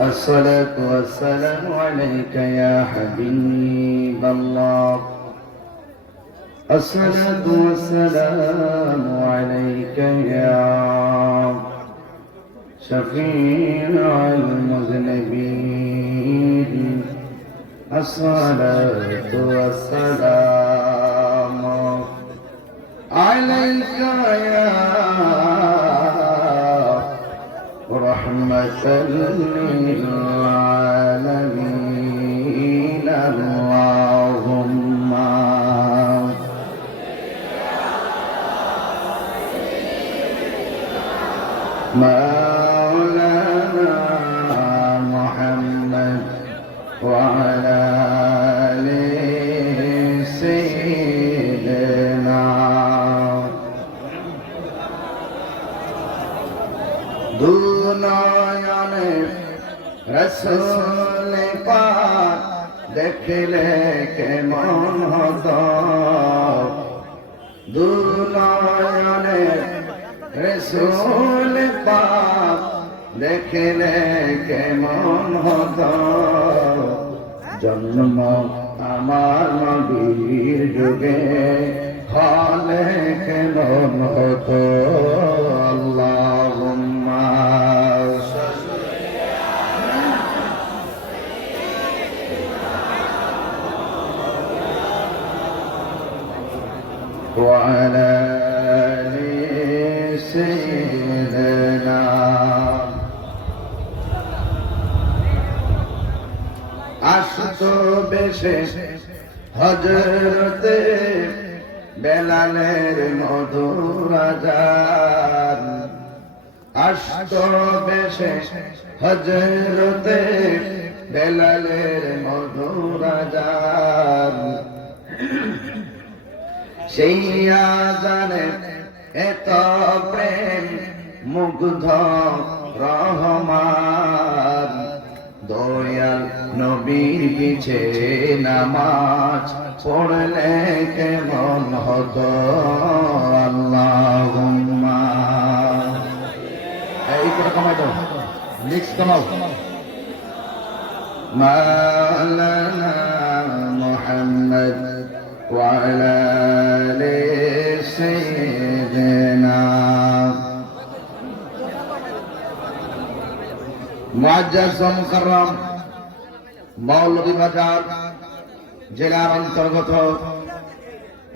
الصلاة والسلام عليك يا حبيب الله. الصلاة والسلام عليك يا شفيع المذنبين. الصلاة والسلام عليك يا رحمة للعالمين. اللهم مولانا محمد وعلى آل سيدنا. দুনয়নে রসূল পাক দেখলে কেমন হতো। দুনয়নে রসূল পাক দেখলে কেমন হতো। জন্ম আমার নবীর যুগে হলে কেমন হতো। আল্লাহুম্মা وعلى آل سيدنا. আসতো বেশে হযরতে বেলালের মধুর আযান। আসতো বেশে হযরতে বেলালের মধুর আযান। সেই আযানে এত প্রেম মুগ্ধ রহমান। দয়াল নবীর পিছে নামাজ পড়লে কেমন হতো। আল্লাহুম্মা এই করে কমাই দাও, মিক্স কমাও। মাওলানা মুহাম্মদ ওয়া আলা আলি সাইয়্যিদিনা। মুআজ্জাজ ও মুকাররম মৌলভীবাজার জেলার অন্তর্গত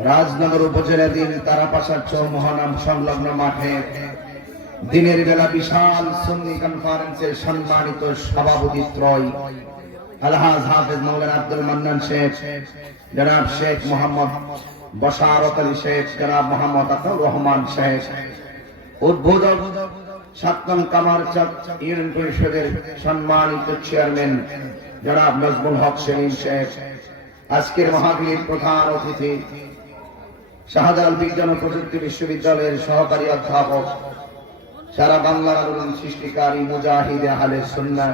রাজনগর উপজেলাধীন তারাপাশা চৌমহনাম সংলগ্ন মাঠে দিনের বেলা বিশাল সুন্নি কনফারেন্সের সম্মানিত সভাপতি ত্রয় আলহাজ হাফেজ মাওলানা আব্দুল মান্নান শেখ, জনাব শেখ মোহাম্মদ বশারত আলী শেখ, জনাব মোহাম্মদ আতাউর রহমান শেখ, উদ্বোধক ৭ নং কামারচক ইউনিয়ন পরিষদের সম্মানিত চেয়ারম্যান জনাব নাজমুল হক সেলিম শেখ, আজকের মাহফিলের প্রধান অতিথি শাহজালাল বিজ্ঞান ও প্রযুক্তি বিশ্ববিদ্যালয়ের সহকারী অধ্যাপক, সারা বাংলার আলোড়ন সৃষ্টিকারী মুজাহিদে আহলে সুন্নাহ,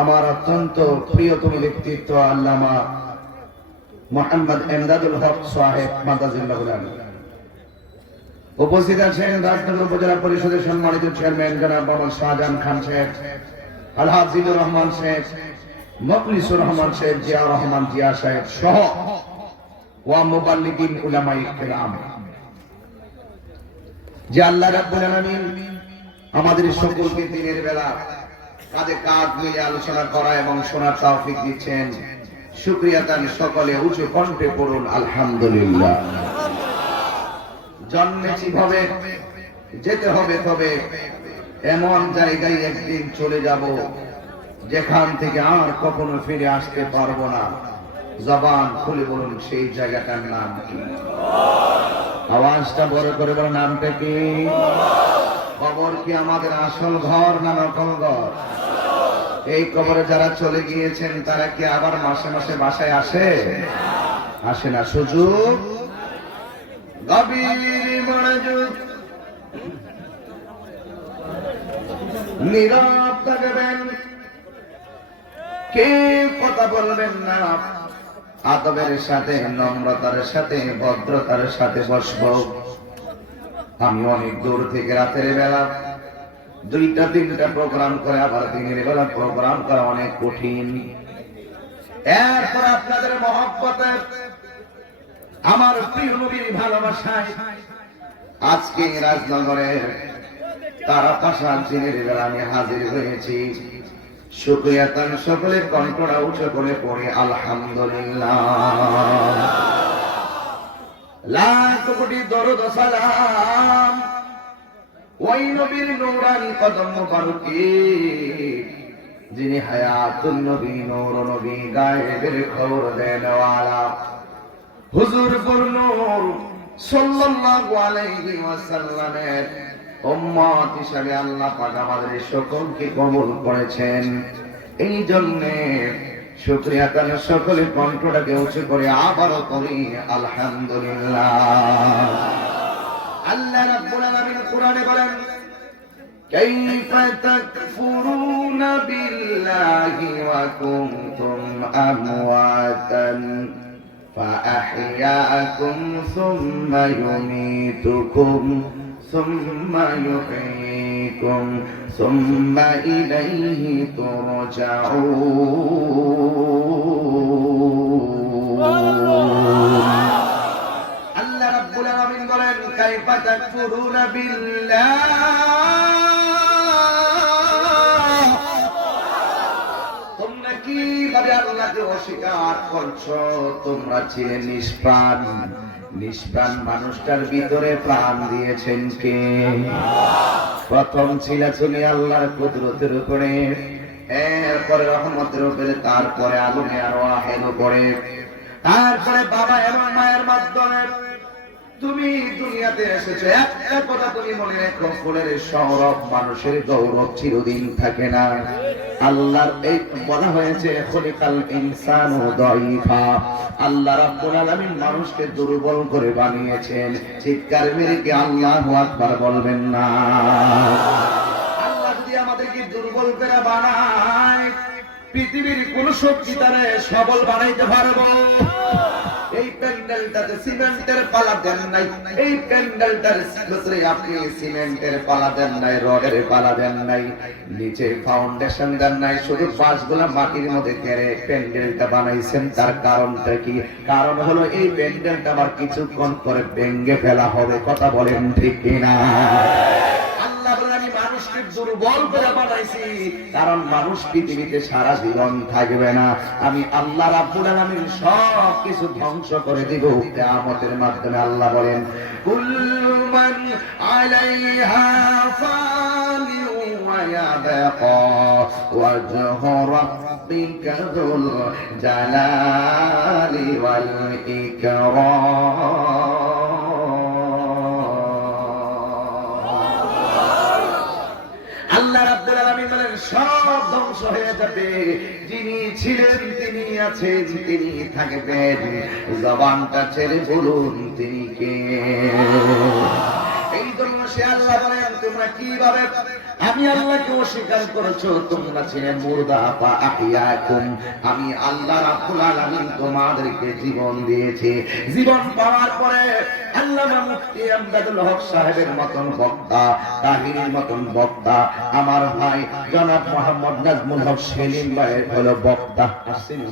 আমার অত্যন্ত প্রিয়তম ব্যক্তিত্ব আল্লামা মোহাম্মদ এমদাদুল হক সাহেব মাদাজিল্লাহুল আলী। উপস্থিত আছেন রাজনগর উপজেলা পরিষদের সম্মানিত চেয়ারম্যান জনাব মোহাম্মদ শাহজাহান খান শেখ, আলহাজ জিল্লুর রহমান শেখ, মুখলিসুর রহমান শেখ, জিয়া রহমান জিয়া শেখ সহ ওয়া মুবাল্লিগিন উলামায়ে কিরাম। যে আল্লাহ রাব্বুল আলামিন আমাদের সকলকে দিনের বেলা কাঁধে কাঁধ মিলে আলোচনা করা এবং শোনার তৌফিক দিচ্ছেন, শুকরিয়া তান সকলে উঁচু কণ্ঠে পড়ুন আলহামদুলিল্লাহ। জন্মেছি ভাবে যেতে হবে, তবে এমন জায়গায় একদিন চলে যাব যেখান থেকে আর কখনো ফিরে আসতে পারবো না। জবান খুলে বলুন সেই জায়গাটার নাম কি? আওয়াজটা বড় করে বলুন, নামটা কি? কবর কি আমাদের আসল ঘর না নকল ঘর? এই কবরে যারা চলে গিয়েছেন তারা কি আবার মাসে মাসে বাসায় আসে? আসে না। সুযোগ গভীর মনোযোগ, নীরব থাকবেন, কেউ কথা বলবেন না। আদবের সাথে, নম্রতার সাথে, ভদ্রতার সাথে বসবো। আমি অনেক দূর থেকে রাতের বেলা দুইটা তিনটা প্রোগ্রাম করে আবার দিনের বেলা প্রোগ্রাম করা অনেক কঠিন। এরপর আপনাদের মহব্বতে আমার প্রিয় নবীর ভালোবাসায় আজকে রাজনগরের তারা পাশার দিনের বেলা আমি হাজির হয়েছি। শুকরিয়া তান সকলে কণ্ঠটা উঁচু করে পড়ে আলহামদুলিল্লাহ। লাখ কোটি দরুদ ও সালাম ওই নবীর নূরানি কদম মোবারকে যিনি হায়াতুন নবী, নূর নবী, গায়েবের খবর দেনওয়ালা হুজুর নূর সাল্লাল্লাহু আলাইহি ওয়াসাল্লামের উম্মত হিসেবে আল্লাহ পাক আমাদের সকলকে কবুল করেছেন। এই জন্য শুকরিয়া তান সকলে কণ্ঠটাকে উঁচু করে আবারও করি আলহামদুলিল্লাহ। আল্লাহ রাব্বুল আলামিন কোরআনে বলেন, কাইফা তাকফুরুনা বিল্লাহি ওয়া কুনতুম আমওয়াতান فأحياكم ثم يميتكم ثم يحييكم ثم إليه ترجعون। আল্লাহ রাব্বুল আলামিন বলেন, কাইফা তাকফুরুনা বিল্লাহ, তোমরা কিভাবে আল্লাহকে অস্বীকার করছো? তোমরা ছিলে নিষ্প্রাণ। নিষ্প্রাণ মানুষটার ভিতরে প্রাণ দিয়েছেন কে? প্রথম ছিল তুমি আল্লাহর কুদরতের উপরে, এরপরে রহমতের উপরে, তারপরে আলমে আর ওয়াহের উপরে, তারপরে বাবা এবং মায়ের মাধ্যমে তুমি দুনিয়াতে এসেছো। একটা কথা তুমি মনে রেখো, ফুলের সৌরভ মানুষের গৌরব চিরদিন থাকে না। আল্লাহর এই বলা হয়েছে খলিকাল ইনসানু দাঈফা, আল্লাহ রাব্বুল আলামিন মানুষকে দুর্বল করে বানিয়েছেন। চিৎকার মেরে কি আল্লাহু আকবার বলবেন না? আল্লাহ যদি আমাদেরকে দুর্বল করে বানায়, পৃথিবীর কোন শক্তি তারে সবল বানাইতে পারবো? এই প্যান্ডেলটাতে সিমেন্টের পালা দেন নাই, এই প্যান্ডেলটার ভিতরে আপনি সিমেন্টের পালা দেন নাই, রডের পালা দেন নাই, নিচে ফাউন্ডেশন দেন নাই, শুধু বাঁশগুলা মাটির মধ্যে গেড়ে প্যান্ডেলটা বানাইছেন। তার কারণটা কি? কারণ হলো এই প্যান্ডেলটা আবার কিছুক্ষণ পরে ভেঙে ফেলা হবে। কথা বলেন ঠিক কিনা? আমি মানুষকে দুর্বল করে বানাইছি, কারণ মানুষ পৃথিবীতে সারা জীবন থাকবে না। আমি আল্লাহ রাব্বুল আলামিন সব কিছু ধ্বংস করে দিব কিয়ামতের মাধ্যমে। আল্লাহ বলেন, কুল্লু মান আলাইহা ফানিন ওয়া ইয়াবকা ওয়াজহু রাব্বিকা যুল জালালি ওয়াল ইকরাম। আল্লাহ রাব্বুল আলামিন বলেন, সব ধ্বংস হয়ে যাবে। যিনি ছিলেন, তিনি আছেন, তিনি থাকবেন। জবানটা ছেড়ে বলুন তিনি কে? এই জন্য সে আল্লাহ বলেন, তোমরা কিভাবে আমি আল্লাহকে অস্বীকার করেছো? তোমরা ছিলে মুর্দা ফা আহিয়াকুম, আমি আল্লাহ রাব্বুল আলামিন তোমাদেরকে জীবন দিয়েছি। জীবন পাওয়ার পরে আল্লামা মুফতি আমদাদুল হক সাহেবের মতন বক্তা, তাহিরের মতন বক্তা, আমার ভাই জনাব মোহাম্মদ নাজমুল হক সেলিম ভাইয়ের হলো বক্তা। আসেন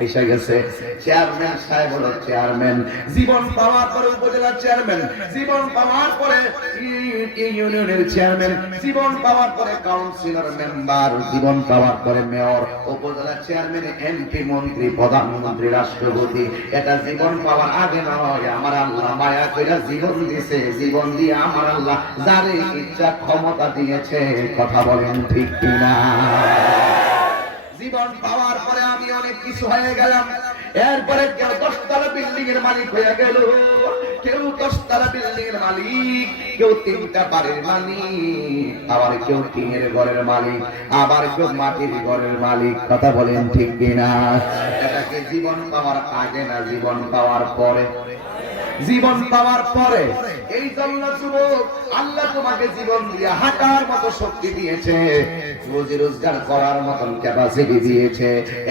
আইসা গেছে চেয়ারম্যান সাহেব, হলো চেয়ারম্যান। জীবন পাওয়ার পরে উপজেলা চেয়ারম্যান, জীবন পাওয়ার পরে ইউনিয়নের চেয়ারম্যান, জীবন পাওয়ার পরে কাউন্সিলর মেম্বার, জীবন পাওয়ার পরে মেয়র, উপজেলা চেয়ারম্যান, এমপি, মন্ত্রী, প্রধানমন্ত্রী, রাষ্ট্রপতি। এটা জীবন পাওয়ার আগে নয়। আমার আল্লাহ মায়া কইরা জীবন দিয়েছে। জীবন দিয়ে আমার আল্লাহ যারে ইচ্ছা ক্ষমতা দিয়েছে। কথা বলেন ঠিক কিনা? জীবন পাওয়ার পরে আমি অনেক কিছু হয়ে গেলাম। এরপরে কেউ 10 তলা বিল্ডিং এর মালিক হয়ে গেল, কেউ 10 তলা বিল্ডিং এর মালিক, কেউ 3টা বাড়ির মালিক, আবার কেউ টিনের ঘরের মালিক, আবার কেউ মাটির ঘরের মালিক। কথা বলেন ঠিক কিনা? এটাকে জীবন পাওয়ার আগে না জীবন পাওয়ার পরে? জীবন পাওয়ার পরে। এই জন্য যুবক আল্লাহ তোমাকে জীবন দিয়ে হাঁটার মতো শক্তি দিয়েছে, রুজি রোজগার করার মতন ক্যাপাসিটি দিয়েছে।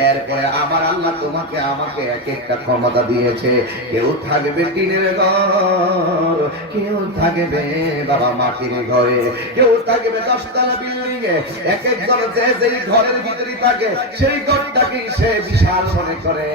এরপরে আমার আল্লাহ তোমাকে আমাকে এক একটা ক্ষমতা দিয়েছে। কেউ থাকবে টিনের ঘর, কেউ থাকবে বাবা মাটির ঘরে, কেউ থাকবে 10 তলা বিল্ডিং এ। এক একজন যেই ঘরের ভিতরে থাকে সেই ঘরটাকে সে বিশাল মনে করে।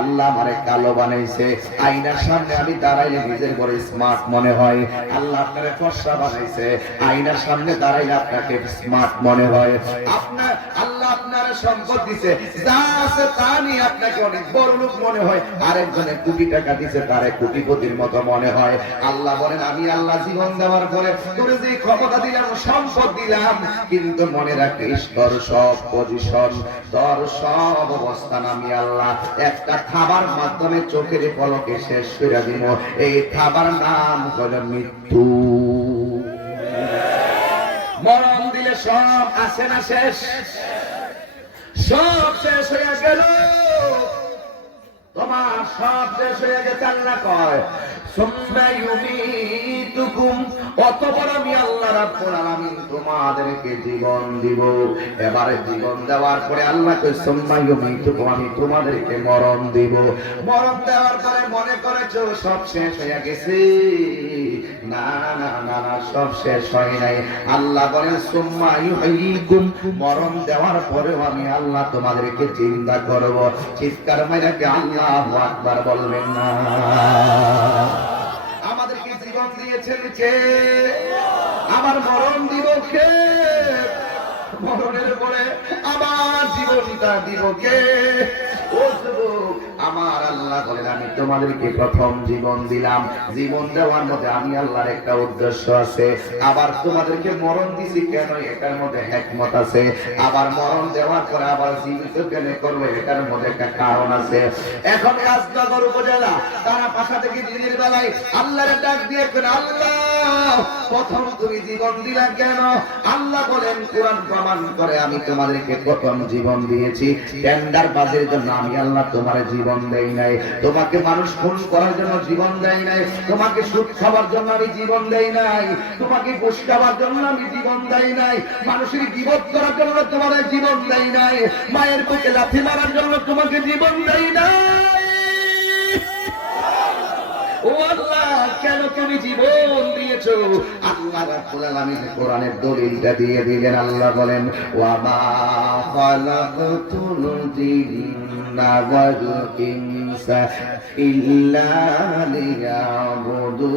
আল্লাহ আমারে কালো বানাইছে, আয়নার সামনে আমি দাঁড়াইলে নিজের বড় স্মার্ট মনে হয়। আল্লাহ আপনারে ফর্সা বানাইছে, আয়নার সামনে দাঁড়াইলে আপনাকে স্মার্ট মনে হয়। আপনার আল্লাহ আপনার সম্পদ দিছে, যা আছে তা নিয়ে আপনাকে অনেক বড় লোক মনে হয়। আরেকজনে কোটি টাকা দিছে, তারে কোটিপতির মতো মনে হয়। আল্লাহ বলেন আমি আল্লাহ জীবন দেওয়ার পরে তোরে যে ক্ষমতা দিলাম, সম্পদ দিলাম, কিন্তু মনে রাখিস তোর সব পজিশন, তোর সব অবস্থান আমি আল্লাহ একটা খাবার মাধ্যমে চোখের পলকে শেষ করে দিব। এই খাবার নাম হলো মৃত্যু। মরণ দিলে সব আছে না শেষ? সব শেষ হয়ে গেল, তোমার সব শেষ হয়ে গেছে। আল্লাহ কয় অতঃপর আমি আল্লাহ রাব্বুল আলামিন তোমাদেরকে জীবন দিব। এবারে জীবন দেওয়ার পরে আল্লাহ কয় সুম্মা ইউমীতুকুম, আমি তোমাদেরকে মরণ দিব। মরণ দেওয়ার পরে মনে করেছো সব শেষ হয়ে গেছে? না না না না, সব শেষ হয় নাই। আল্লাহ বলেন সুম্মা ইউহয়ীকুম, মরণ দেওয়ার পরেও আমি আল্লাহ তোমাদেরকে চিন্তা করব। চিৎকার মাইরা কি আল্লাহু আকবার বলবেন না? আমাদেরকে জীবন দিয়েছেন কে? আমার মরণ দিব কে? মরণের পরে আমার জীবনটা দিব কে? ও যুবক, আমার আল্লাহ বলেন আমি তোমাদেরকে প্রথম জীবন দিলাম। জীবন দেওয়ার মধ্যে আমি আল্লাহর একটা উদ্দেশ্য আছে। আবার তোমাদেরকে মরণ দিছি কেন, এটার মধ্যে হিকমত আছে। আবার মরণ দেওয়ার পরে আবার জীবিত কেন করবো, এটার মধ্যে একটা কারণ আছে। এখন রাজনগর উপজেলা তারা পাশা থেকে দিনের বেলায় আল্লাহর ডাক দিয়ে আল্লাহ প্রথম তুমি জীবন দিলা কেন? আল্লাহ বলেন কোরআন প্রমাণ করে আমি তোমাদেরকে প্রথম জীবন দিয়েছি টেন্ডার বাজের জন্য। আমি আল্লাহ তোমার জীবন দেই নাই, তোমাকে মানুষ খুন করার জন্য জীবন দেই নাই, তোমাকে সুদ খাওয়ার জন্য আমি জীবন দেই নাই, তোমাকে ঘুষ খাওয়ার জন্য আমি জীবন দেই নাই, মানুষের গীবত করার জন্য তোমার জীবন দেই নাই, মায়ের বুকে লাথি মারার জন্য তোমাকে জীবন দেই নাই। ও আল্লাহ, কেন তুমি জীবন দিয়েছো? আল্লাহ রাব্বুল আলামিন কোরআনের দলিলটা দিয়ে দিলেন। আল্লাহ বলেন ওয়া মা খালাকতুল জিন্না ওয়াল ইনসা ইল্লা লিয়াবুদুন।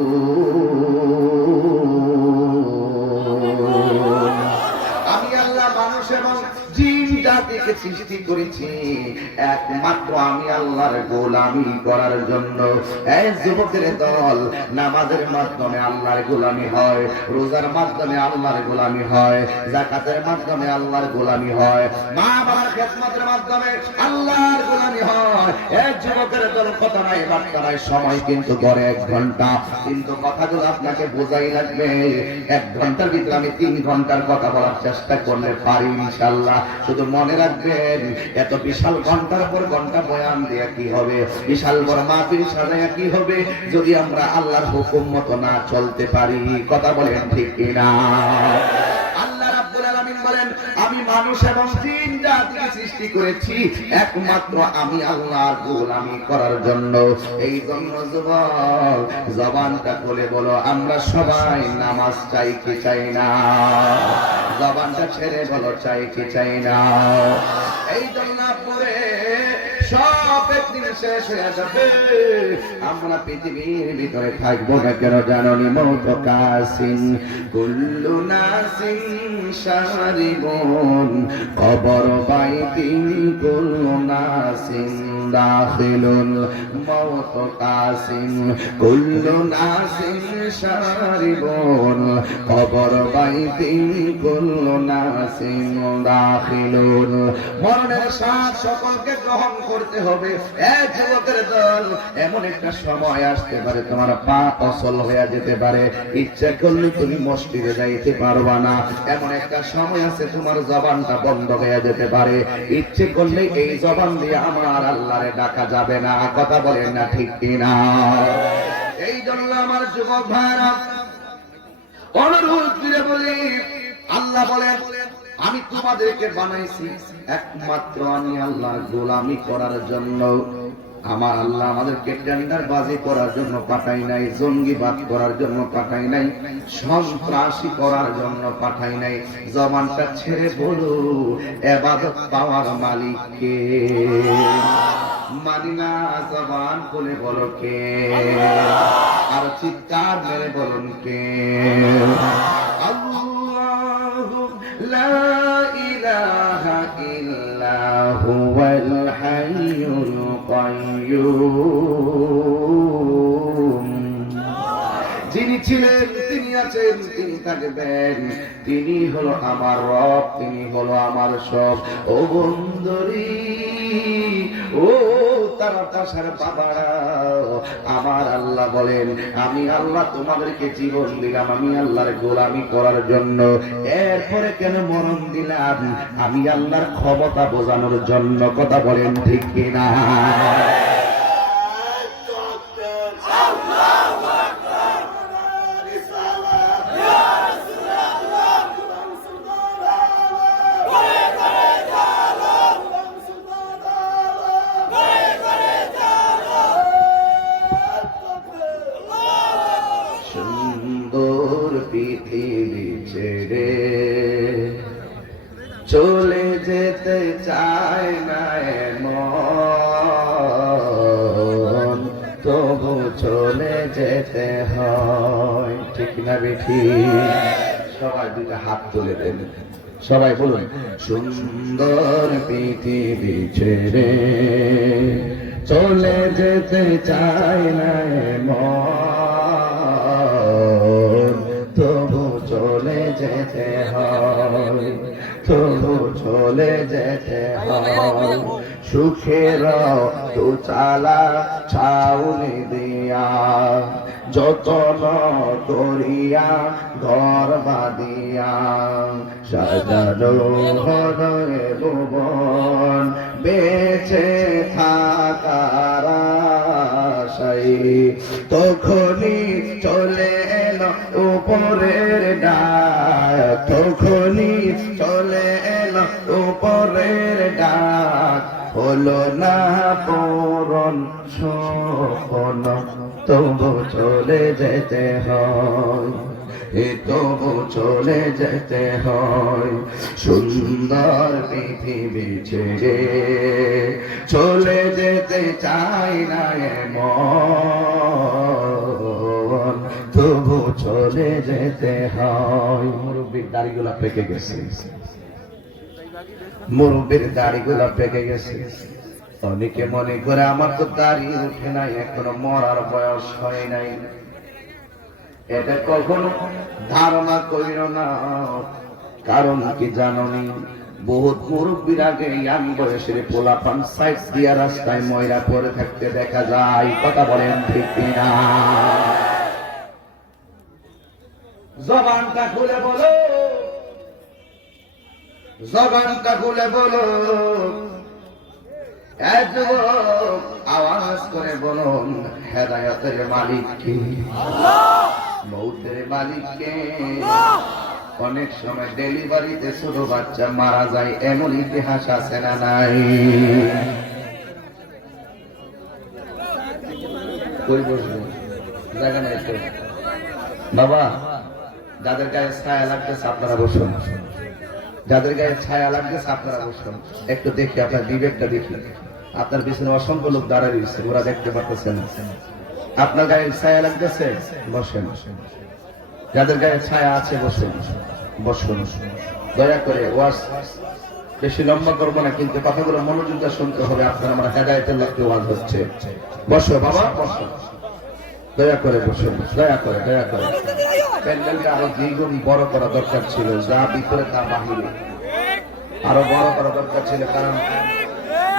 আমি আল্লাহ মানুষ এবং জিন জাতিকে সৃষ্টি করেছি একমাত্র আমি আল্লাহর গোলামি করার জন্য। এই যুবকের দল, নামাজের মাধ্যমে আল্লাহর গোলামি হয়, রোজার মাধ্যমে আল্লাহর গোলামি হয়, যাকাতের মাধ্যমে আল্লাহর গোলামি হয়, মা বাবার খেদমতের মাধ্যমে আল্লাহর গোলামি হয়। এই যুবকের দল কথা নাই বার্তা নাই, সময় কিন্তু গড়ে 1 ঘন্টা, কিন্তু কথাগুলো আপনাকে বোঝাই লাগবে। 1 ঘন্টার ভিতরে আমি 3 ঘন্টার কথা বলার চেষ্টা করলে পারি ইনশাআল্লাহ। শুধু মনে রাখবেন, এত বিশাল ঘন্টার পর ঘন্টা বয়ান দেয়া কি হবে, বিশাল বড় মাহফিল সাজায়া কি হবে, যদি আমরা আল্লাহর হুকুম মতো না চলতে পারি। কথা বলেন ঠিক কিনা? আল্লাহ রাব্বুল আলামিন বলেন আমি মানুষ এবং জিন জাতিকে সৃষ্টি করেছি একমাত্র আমি আল্লাহর গোলামি করার জন্য। এই জন্য যুবক, জবানটা খুলে বলো আমরা সবাই নামাজ চাই কি চাই না? জবানটা ছেড়ে বলো চাই কি চাই না? এই জন্য পরে সব একদিন শেষ হয়ে যাবে। আমরা পৃথিবীর ভিতরে থাকবো না কেন জানি? মৌত কাসিন কুল্লু নাসিন শারিবুন কবর বাইতিন কুল্লু নাসিন দাখিলুন। মৌত কাসিন কুল্লু নাসিন শারিবুন কবর বাইতিন কুল্লু নাসিন দাখিলুন। মরণের স্বাদ সকলকে গ্রহণ করতে হবে। এক যুবকের দল, এমন একটা সময় আসতে পারে তোমার পা অচল হয়ে যেতে পারে, ইচ্ছা করলে তুমি মসজিদে যাইতে পারবা না। এমন একটা সময় আছে তোমার জবানটা বন্ধ হয়ে যেতে পারে, ইচ্ছে করলে এই জবান দিয়ে আমার আল্লাহরে ডাকা যাবে না। কথা বলেন না ঠিক কিনা? এই জন্য আমার যুবক ভাইরা অনুরোধ করে বলি, আল্লাহ বলেন আমি তোমাদেরকে বানাইছি একমাত্র আমি আল্লাহর গোলামি করার জন্য। আমার আল্লাহ আমাদেরকে টেন্ডারবাজি করার জন্য পাঠাই নাই, জঙ্গিবাদ করার জন্য পাঠাই নাই, সন্ত্রাসী করার জন্য পাঠাই নাই। জবানটা ছেড়ে বলো ইবাদত পাওয়ার মালিক কে? মানি না, জবান খুলে বলো কে? আর চিৎকার মেরে বলুন কে? আল্লাহু লা ইলাহা ইল্লা হুয়াল হাইয়ুল কাইয়্যুম। যিনি ছিলেন, তিনি আছেন, তিনি থাকবেন, তিনি হলো আমার রব, তিনি হলো আমার সব। ও বন্ধুরি, ও তারা পাশার বাবারা, আমার আল্লাহ বলেন আমি আল্লাহ তোমাদেরকে জীবন দিলাম আমি আল্লাহর গোলামি করার জন্য। এরপরে কেন মরণ দিলাম? আমি আল্লাহর ক্ষমতা বোঝানোর জন্য। কথা বলেন ঠিক কিনা? পৃথিবী ছেড়ে চলে যেতে চায় না মন, তবু চলে যেতে হয়। ঠিক না বেঠি? সবাই দুটো হাত তুলে দেন, সবাই বলুন সুন্দর পৃথিবী ছেড়ে চলে যেতে চায় না মন, তবু চলে যেতে হয়, তবু চলে যেতে হয়। সুখের তো চালা ছাউনি দিয়া যতন করিয়া ঘর বাঁধিয়া সাজানো হৃদয়ে ভুবন বেঁচে থাকার আশায় তখনই চলে এলো উপরের ডাক, তখনই চলে এলো উপরের ডাক। হলো না পূরণ স্বপ্ন, তবু চলে যেতে হয়, তবু চলে যেতে হয়। সুন্দর পৃথিবী ছেড়ে চলে যেতে চাই না মন, তবু চলে যেতে হয়। মুরব্বির দাড়িগুলা পেকে গেছে, মুরব্বির দাড়িগুলা পেকে গেছে। অনেকে মনে করে আমার তো দাড়ি উঠে নাই, এখনো মরার বয়স হয় নাই। এটা কখনো ধারণা করিল না। কারণ কি জানি, বহুত মুরব্বীর আগে ইয়াং বয়সের পোলাপান সাইড দিয়া রাস্তায় ময়লা পড়ে থাকতে দেখা যায়। কথা বলেন ঠিক কিনা? জবানটা খুলে বলো, জবানটা খুলে বলো, আওয়াজ করে বলুন হেদায়েতের মালিক কে? মৌতের মালিক কে? অনেক সময় ডেলিভারিতে ছোট বাচ্চা মারা যায়, এমন ইতিহাস আছে না নাই? কই বসবো? জায়গা নাই তো। বাবা, যাদের গায়ে ছায়া লাগতেছে আপনারা বসুন, যাদের গায়ে ছায়া লাগতেছে আপনারা বসুন। একটু দেখি, আপনার বিবেকটা দেখি। আপনার পিছনে অসংখ্য লোক দাঁড়ায় রয়েছে, ওরা দেখতে পারতেছেন। আপনার গায়ে ছায়া লাগতেছে, বসেন। যাদের গায়ে ছায়া আছে বসুন, বসুন। দয়া করে ওয়াজ বেশি লম্বা করবো না, কিন্তু কথাগুলো মনোযোগ দিয়ে শুনতে হবে। আপনার আমার হেদায়েতের লক্ষ্যে ওয়াজ হচ্ছে। বসো বাবা, বসো, দয়া করে বসুন, দয়া করে, দয়া করে। প্যান্ডেলটা আরো দ্বিগুণ বড় করা দরকার ছিল, যা ভিতরে তা বাহিরে আরো বড় করা দরকার ছিল। কারণ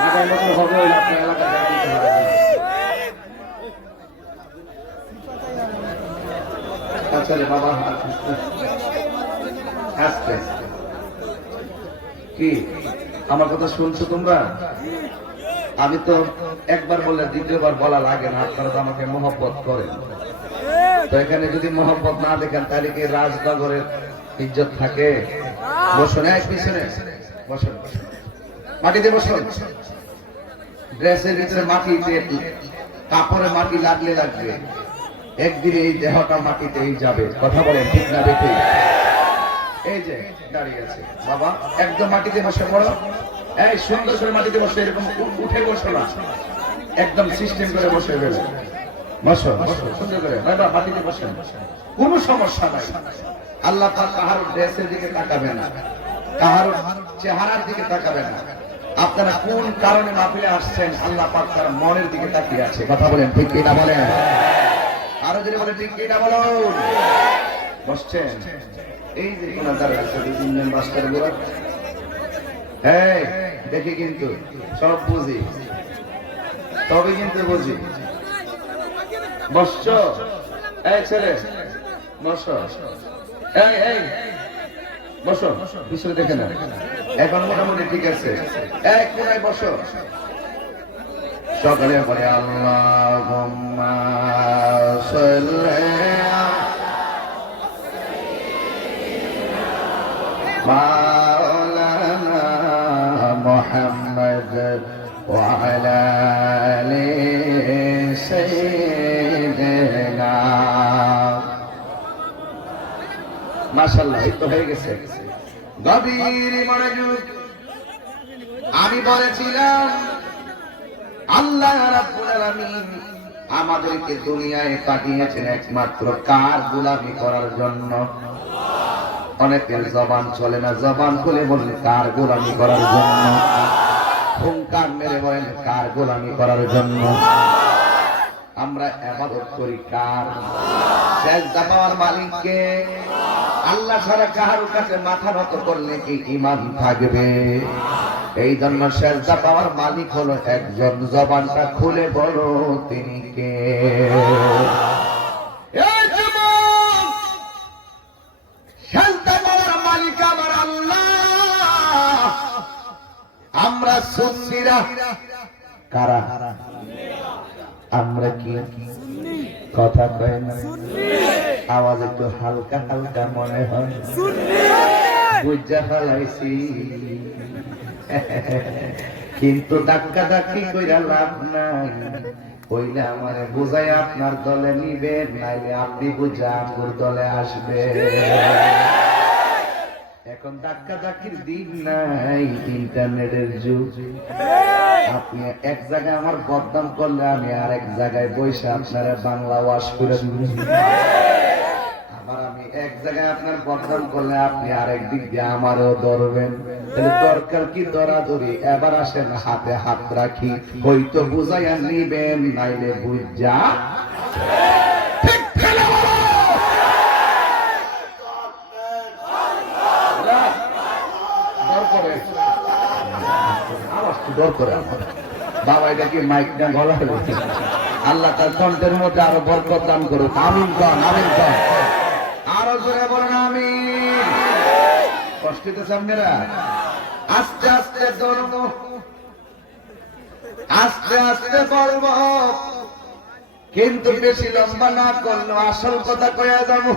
আগামী বছর হবে আপনার এলাকা জায়গা দিতে হবে। আচ্ছা রে বাবা, আসতে কি আমার কথা শুনছো তোমরা? আমি তো একবার বললে দ্বিতীয়বার বলা লাগে না, আপনারা তো আমাকে মহব্বত করেন। তো এখানে যদি মোহাম্মত না দেখেন তাহলে কি রাজনগরের ইজ্জত থাকে? বসুন, এক পিছনে বসুন, মাটিতে বসুন। ড্রেসের ভিতরে মাটিতে, কাপড়ে মাটি লাগলে লাগবে, একদিন এই দেহটা মাটিতেই যাবে। কথা বলেন ঠিক না দেখি? এই যে দাঁড়িয়ে আছে বাবা, একদম মাটিতে বসে পড়ো। এই সুন্দর করে মাটিতে বসে, এরকম উঠে বসো না, একদম সিস্টেম করে বসে ফেলে বসো, বসো সুন্দর করে বাবা, মাটিতে বসেন, কোনো সমস্যা নাই। আল্লাহ পাক কাহার ড্রেসের দিকে তাকাবে না, কাহার চেহারার দিকে তাকাবে না। আপনারা কোন কারণে মাহফিলে আসছেন, আল্লাহ পাক তার মনের দিকে তাকিয়ে আছে। কথা বলেন ঠিক কি না বলেন? আরো যদি বলেন ঠিক কি না বলুন। বসছেন, এই যে কোন দাঁড়িয়ে আছে তিনজন মাস্টার গুলো, এই দেখি কিন্তু সব বুঝি, তবে কিন্তু বুঝি। বসছ, এই ছেলে বসো, এই এই বসো, পিছনে দেখে না, এখন মোটামুটি ঠিক আছে। এক কোনায় বসো, সকালে বলে আল্লাহুম্মা সাল্লি মাওলানা মুহাম্মদ ওয়া আলা আলি সাইয়্যিদিনা। মাশাআল্লাহ, এই তো হয়ে গেছে। গভীর মনোযোগ। আমি বলেছিলাম আল্লাহ রাব্বুল আলামিন আমাদেরকে দুনিয়ায় পাঠিয়েছেন একমাত্র কার গোলামি করার জন্য? অনেকের জবান চলে না, জবান খুলে বললে কার গোলামি করার জন্য? হুঙ্কার মেরে বলেন কার গোলামি করার জন্য? আমরা ইবাদত করি কার? সেজদা পাওয়ার মালিককে। আল্লাহ ছাড়া কাহার কাছে মাথা নত করলে কি ঈমান থাকবে? এই জন্য সেজদা পাওয়ার মালিক হলো একজন, জবানটা খুলে বলো তিনি কে? সেজদা পাওয়ার মালিক আমার আল্লাহ। আমরা সুন্নিরা কারা? আমরা কি কথা কয় না? আওয়াজ একটু হালকা হালকা মনে হয়, বুঝা ফেলাইছি, কিন্তু ধাক্কা ধাক্কি কইরা লাভ নাই। কইলে আমার বুঝাই আপনার দলে নিবেন, নাইলে আপনি বুঝা আমার দলে আসবে। এখন ধাক্কা ধাক্কির দিন নাই, ইন্টারনেটের যুগ। আপনি এক জায়গায় আমার বদনাম করলে আমি আর এক জায়গায় বসে আপনারা বাংলা ওয়াশ করে দিবেন। আবার আমি এক জায়গায় আপনার বদনাম করলে আপনি আরেক দিক দিয়ে আমারও ধরবেন। তাহলে দরকার কি দরাদরি? এবার আসেন হাতে হাত রাখি, হয়তো বুঝাইয়া নিবেন, নাইলে বুঝা দর করে বাবা। এটা কি মাইক না গলা? আল্লাহ তার কণ্ঠের মধ্যে আরো বরকত দান করুক। আমিন কন, আমিন কন, আরো জোরে বলেন আমিন। কষ্ট হইতেছে আপনারা? আস্তে আস্তে ধরবো, আস্তে আস্তে বলবো, কিন্তু বেশি লম্বা না করলো আসল কথা কয়া যাবো।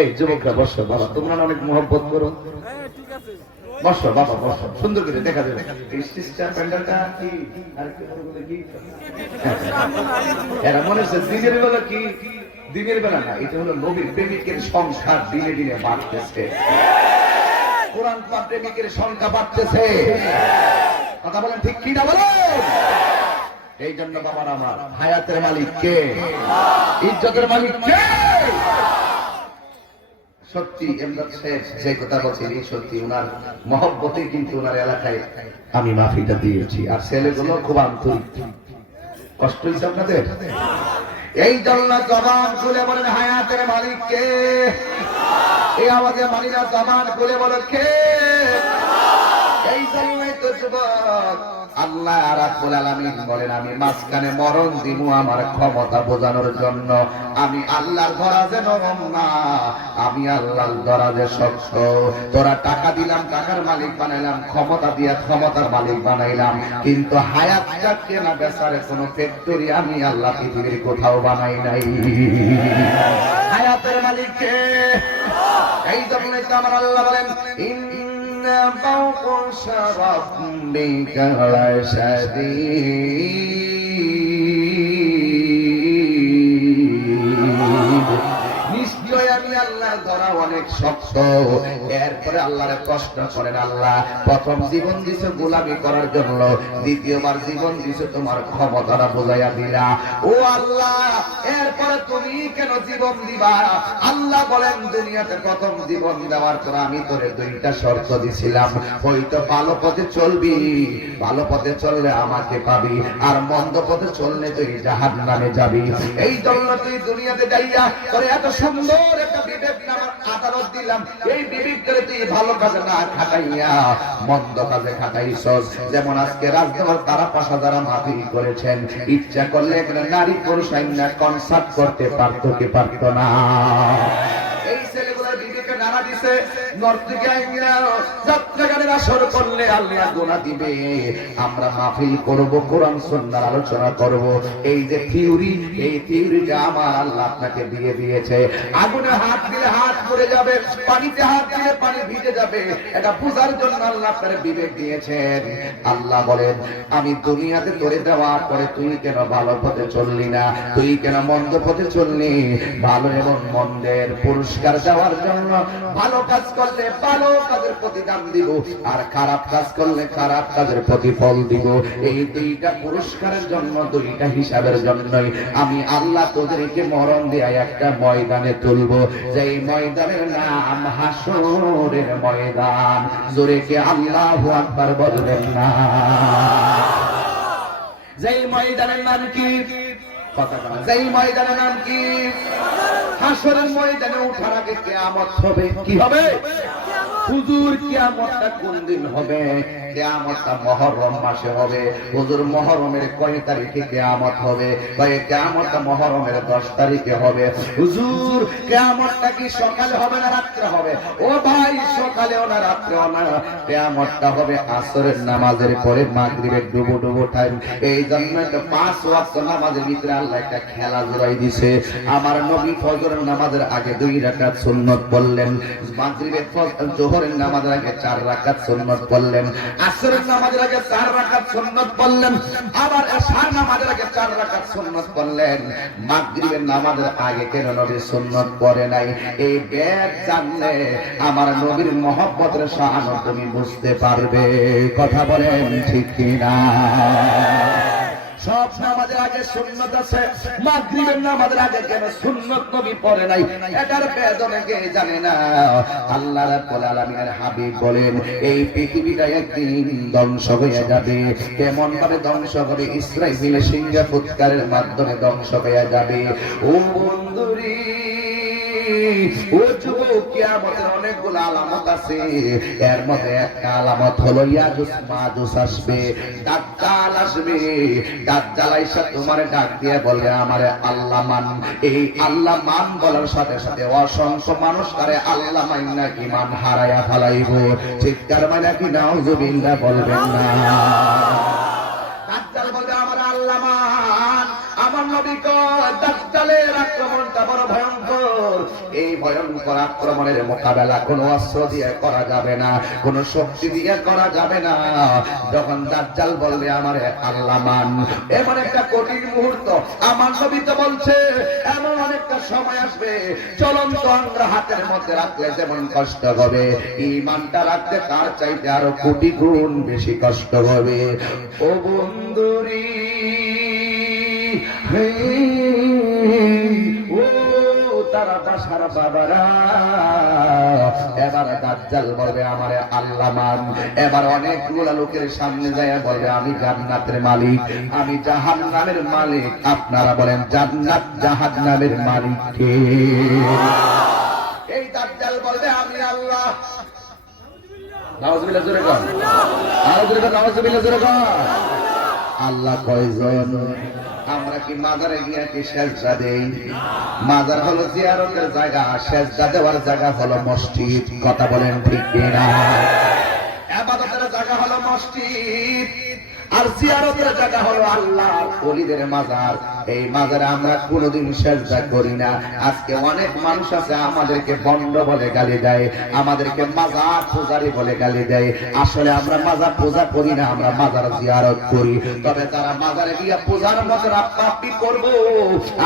এই যুবকরা বসো বাবা, তোমরা অনেক মহব্বত করো, বসো বাবা বসো, সুন্দর করে দেখা যাবে। প্যান্ডেলটা কি এরা মনে হচ্ছে দিনের বেলা? কি দিনের বেলা না, এটা হলো নবীর প্রেমিকের সংখ্যা দিনে দিনে বাড়তেছে, কোরআন পাক প্রেমিকের সংখ্যা বাড়তেছে। কথা বলেন ঠিক কি না বলেন? এই জন্য বাবার আমার হায়াতের মালিক কে? ইজ্জতের মালিক কে? সত্যি এমদাদ সাহেব যে কথা বলছেন সত্যি, উনার মহব্বতে কিন্তু উনার এলাকায় আমি মাফিটা দিয়েছি, আর ছেলেগুলো খুব আন্তরিক। কষ্ট হয়েছে আপনাদের? এই জন্য জবান খুলে বলেন হায়াতের মালিক কে? এই আওয়াজে মালিনা জবান খুলে বলো কে? এই জন্যই তো যুবক আল্লাহ রাব্বুল আলামিন বলেন আমি মাঝখানে মরণ দিব আমার ক্ষমতা বোঝানোর জন্য। আমি আল্লাহর দরাজে নরম না, আমি আল্লাহর দরাজে শক্ত। তোরা টাকা দিলাম, টাকার মালিক বানাইলাম, ক্ষমতা দিয়ে ক্ষমতার মালিক বানাইলাম, কিন্তু হায়াতটা কেনা বেচারে কোনো ফ্যাক্টরি আমি আল্লাহ পৃথিবীর কোথাও বানাই নাই। হায়াতের মালিক কে? এই জন্যই তো আমার আল্লাহ বলেন ইন্না বাওশা রাব্বিকা লাশাদীদ। নিশ্চয় আমি আল্লাহর ধরা অনেক শক্ত। এরপরে আল্লাহরে প্রশ্ন করেন, আল্লাহ প্রথম জীবন দিছো গোলামি করার জন্য, দ্বিতীয়বার জীবন দিছো তোমার ক্ষমতাটা বোঝাইয়া দিলা। ও আল্লাহ এরপরে তুমি কেন জীবন দিবা? আল্লাহ বলেন দুনিয়াতে প্রথম জীবন দেওয়ার পর আমি তোরে দুইটা শর্ত দিছিলাম, হয়তো ভালো পথে চলবি, ভালো পথে চললে আমাকে পাবি, আর মন্দ পথে চললে তুই জাহান্নামে যাবি। এই জন্য তুই দুনিয়াতে যাইয়া তোরে এত সুন্দর একটা বিবেক নামক আদালত দিলাম, এই বিবেক করে তুই ভালো কাজে না খাটাইয়া মন্দ কাজে খাটাইছস। যেমন আজকে রাজধানীর তারা ৫,০০০ মাহফিল করেছেন, ইচ্ছা করলে এখানে নারী পুরুষ আইনা কনসার্ট করতে পারতো কি পারতো না? এই ছেলেগুলোর বিবেকে নাড়া দিছে, নর্তকী আইনা যাত্রাগানের আসর করলে আল্লাহ গুনাহ দিবে। আমরা মাহফিল করব, কোরআন সুন্নাহর আলোচনা করব। এই যে থিওরি, এই থিওরিটা আমার আল্লাহ আপনাকে দিয়ে দিয়েছে। আগুনে হাত দিলে হাত পড়ে যাবে, পানিতে হাত দিলে পানি ভিজে যাবে, এটা বুঝার জন্য আল্লাহ আপনার বিবেক দিয়েছেন। আল্লাহ বলেন আমি দুনিয়াতে তোরে দেওয়ার পরে তুই কেন ভালো পথে চললি না, তুই কেন মন্দ পথে চললি? ভালো এবং মন্দের পুরস্কার দেওয়ার জন্য ভালো কাজ করলে ভালো কাজের প্রতিদান দিব, আর খারাপ কাজ করলে খারাপ কাজের প্রতিফল দিব। এই দুইটা পুরস্কারের জন্য, দুইটা হিসাবের জন্যই আমি আল্লাহ তোদেরকে মরণ দিয়ে একটা ময়দানে তুলবো, যেই ময়দানের নাম হাসরের ময়দান। জোরে কে আল্লাহু আকবার বলবেন না? যেই ময়দানের নাম কি? যেই ময়দানের নাম কি? হাসরের ময়দানে ওঠার আগে কিয়ামত হবে। কি হবে? হুজুর কিয়ামতটা কোন দিন হবে? কিয়ামতটা মুহররম মাসে হবে। হুজুর মুহররমের কয় তারিখে কিয়ামত হবে? কয় কিয়ামতটা মুহররমের 10 তারিখে হবে। হুজুর কিয়ামতটা কি সকালে হবে না রাত্রে হবে? ও ভাই সকালেও না রাত্রেও না, কিয়ামতটা হবে আসরের নামাজের পরে, মাগরিবের ডুবো ডুবো টাইম। এই জন্য তো 5 ওয়াক্ত নামাজের ভিতরে আল্লাহ একটা খেলা জড়াই দিয়েছে। আমার নবী ফজরের নামাজের আগে 2 রাকাত সুন্নাত পড়লেন, মাগরিবের জোহরের নামাজের আগে 4 রাকাত সুন্নাত পড়লেন, আসরের নামাজের আগে 4 রাকাত সুন্নাত পড়লেন, আবার এশার নামাজের আগে 4 রাকাত সুন্নাত পড়লেন। মাগরিবের নামাজের আগে কেন নবী সুন্নাত পড়ে নাই? এই ব্যাগ জানলে আমার নবীর মহব্বতের শান তুমি বুঝতে পারবে। কথা বলেন ঠিক কিনা? সব নামাজের আগে সুন্নাত আছে, মাগরিবের নামাজের আগে কেন সুন্নাত নবী পড়ে নাই? এটার বেদনে কে জানে না? আল্লাহ রাব্বুল আলামিনের হাবিব বলেন এই পৃথিবীটা একদিন ধ্বংস হয়ে যাবে। কেমন ভাবে ধ্বংস হবে? ইসরাঈলের সিংহা ফুৎকারের মাধ্যমে ধ্বংস হয়ে যাবে। ও বন্ধুরি, ও যুবক, কিয়ামতের অনেকগুলো আলামত আছে। এর মধ্যে একটা আলামত হলো ইয়াজুজ মাজুজ আসবে, দাজ্জাল আসবে। দাজ্জাল আইসা তোমারে ডাক দিয়ে বলে আমারে আল্লাহ মান। এই আল্লাহ মান বলার সাথে সাথে অসংখ্য মানুষ তারে আল্লাহ মাইনা ঈমান হারায়া ফেলাইব। চিৎকার মানে কি নাউজুবিল্লাহ বলবেন না? দাজ্জাল বলবে আমারে আল্লাহ মান। আমার নবী কয় দাজ্জালের আক্রমণটা বড় ভয়ঙ্কর। এই ভয়ঙ্কর আক্রমণের মোকাবেলা কোনো অস্ত্র দিয়ে করা যাবে না, কোনো শক্তি দিয়ে করা যাবে না। যখন দাজ্জাল বলবে আমারে আল্লাহ মান, এমন একটা কঠিন মুহূর্ত আমার নবী তো বলছে এমন অনেকটা সময় আসবে চলন্ত অঙ্গ হাতের মধ্যে রাখলে যেমন কষ্ট হবে, ঈমানটা রাখতে তার চাইতে আরো কোটি গুণ বেশি কষ্ট হবে। ও বন্ধুরি, ও তারা দাসার বাবারা, এবার দাজ্জাল বলবে আমারে আল্লাহ মান। এবার অনেকগুলা লোকের সামনে যায় বলবে আমি জান্নাতের মালিক, আমি জাহান্নামের মালিক। আপনারা বলেন জান্নাত জাহান্নামের মালিক কে? এই দাজ্জাল বলবে আমি আল্লাহ। নাউজুবিল্লাহ জোরে কর, আরো জোরে কর, নাউজুবিল্লাহ জোরে কর। আল্লাহ কয়জন? আমরা কি মাজারে গিয়া কি সেজদা দেই? মাজার হলো জিয়ারতের জায়গা, সেজদা দেওয়ার জায়গা হলো মসজিদ। কথা বলেন ঠিক কিনা? ইবাদতের জায়গা হলো মসজিদ, আর জিয়ারতের জায়গা হলো আল্লাহর ওলিদের মাজার। এই মাজারে আমরা কোনোদিন সেজদা করি না। আজকে অনেক মানুষ আছে আমাদেরকে বন্ড বলে গালি দেয়, আমাদেরকে মাজার পূজারি বলে গালি দেয়। আসলে আমরা মাজার পূজা করি না, আমরা মাজার জিয়ারত করি। তবে তারা মাজারে গিয়া পূজার মতো রাপ্পাপি করব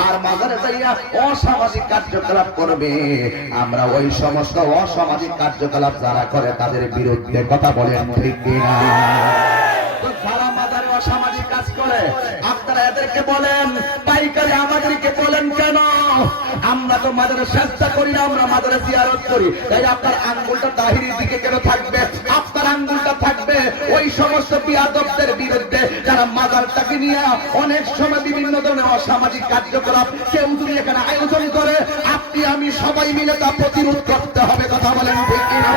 আর মাজারে যাইয়া অসামাজিক কার্যকলাপ করবে, আমরা ওই সমস্ত অসামাজিক কার্যকলাপ যারা করে তাদের বিরুদ্ধে কথা বলেন ঠিক কিনা? যারা মাজারে অসামাজিক কাজ করে আপনারা এদেরকে বলেন, পাইকারি আমাদেরকে বলেন কেন? আমরা তো মাজারে সেজদা করি না, আমরা মাজারে জিয়ারত করি। তাই আপনার আঙ্গুলটা তাহিরির দিকে কেন থাকবে? আপনার আঙ্গুলটা থাকবে ওই সমস্ত বিয়াদবদের বিরুদ্ধে যারা মাজারটাকে নিয়ে অনেক সময় বিভিন্ন ধরনের অসামাজিক কার্যকলাপ কেউ যদি এখানে আয়োজন করে, আপনি আমি সবাই মিলে তা প্রতিরোধ করতে হবে। কথা বলেন ঠিক কিনা?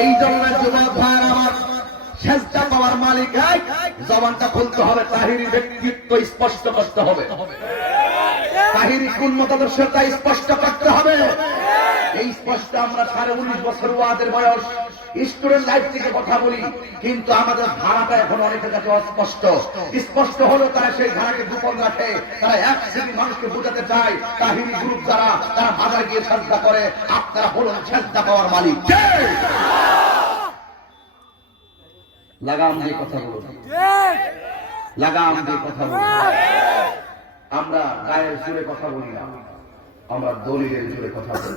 এই জন্য যুবক ভাই আমার, সেজদা পাওয়ার মালিক এক, জবানটা খুলতে হবে, তাহিরি ব্যক্তিত্ব স্পষ্ট করতে হবে, তাহিরি কোন মতাদর্শ তা স্পষ্ট করতে হবে। এই স্পষ্ট আমরা 19.5 বছর ওয়াদের বয়স, স্টুডেন্ট লাইফ থেকে কথা বলি, কিন্তু আমাদের ধারাটা এখন অনেকের কাছে অস্পষ্ট। স্পষ্ট হলো তারা সেই ধারাকে গোপন রাখে, তারা এক শ্রেণীর মানুষকে বোঝাতে চায় তাহিরি গ্রুপ যারা, তারা বাজার গিয়ে সেজদা করে। আপনারা বলুন সেজদা পাওয়ার মালিক কে? লাগাম দিয়ে কথা বলুন, লাগাম দিয়ে কথা বলুন। আমরা গায়ের সুরে কথা বলি না, আমরা দলিলের সুরে কথা বলি।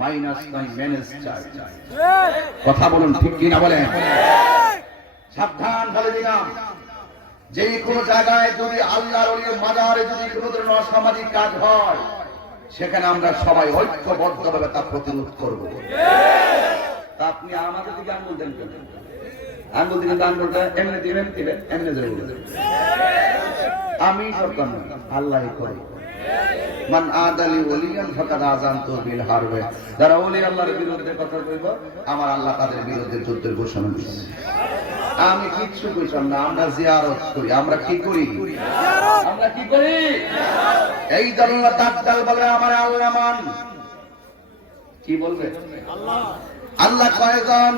মাইনাস নাই ম্যানেজ চাই, কথা বলুন ঠিক কিনা বলেন? সাবধান বলে দিলাম, যে কোনো জায়গায় যদি আল্লাহর ওলির মাজারে যদি কোনো ধরনের অসামাজিক কাজ হয়, সেখানে আমরা সবাই ঐক্যবদ্ধভাবে তা প্রতিরোধ করব। তা আপনি আমাদের দিকে আঙ্গুল দেন কেন? আঙ্গুল দিলে আঙ্গুলটা এমনি দিবেন, এমনি দেবেন। আমি করতাম না, আল্লাহ করে। মান আদালি ওলিয়ান ফাকাদ আযানতু বিল হারবে। যারা ওলি আল্লাহর বিরুদ্ধে কথা কইব, আমার আল্লাহ তাদের বিরুদ্ধে যুদ্ধের ঘোষণা দিয়েছে। আমি কিচ্ছু কইতাম না, আমরা জিয়ারত করি। আমরা কি করি? আমরা কি করি? এই দল্লা দাজ্জাল বলে আমার আল্লাহ মান। কি বলবে? আল্লাহ। আল্লাহ কয়জন?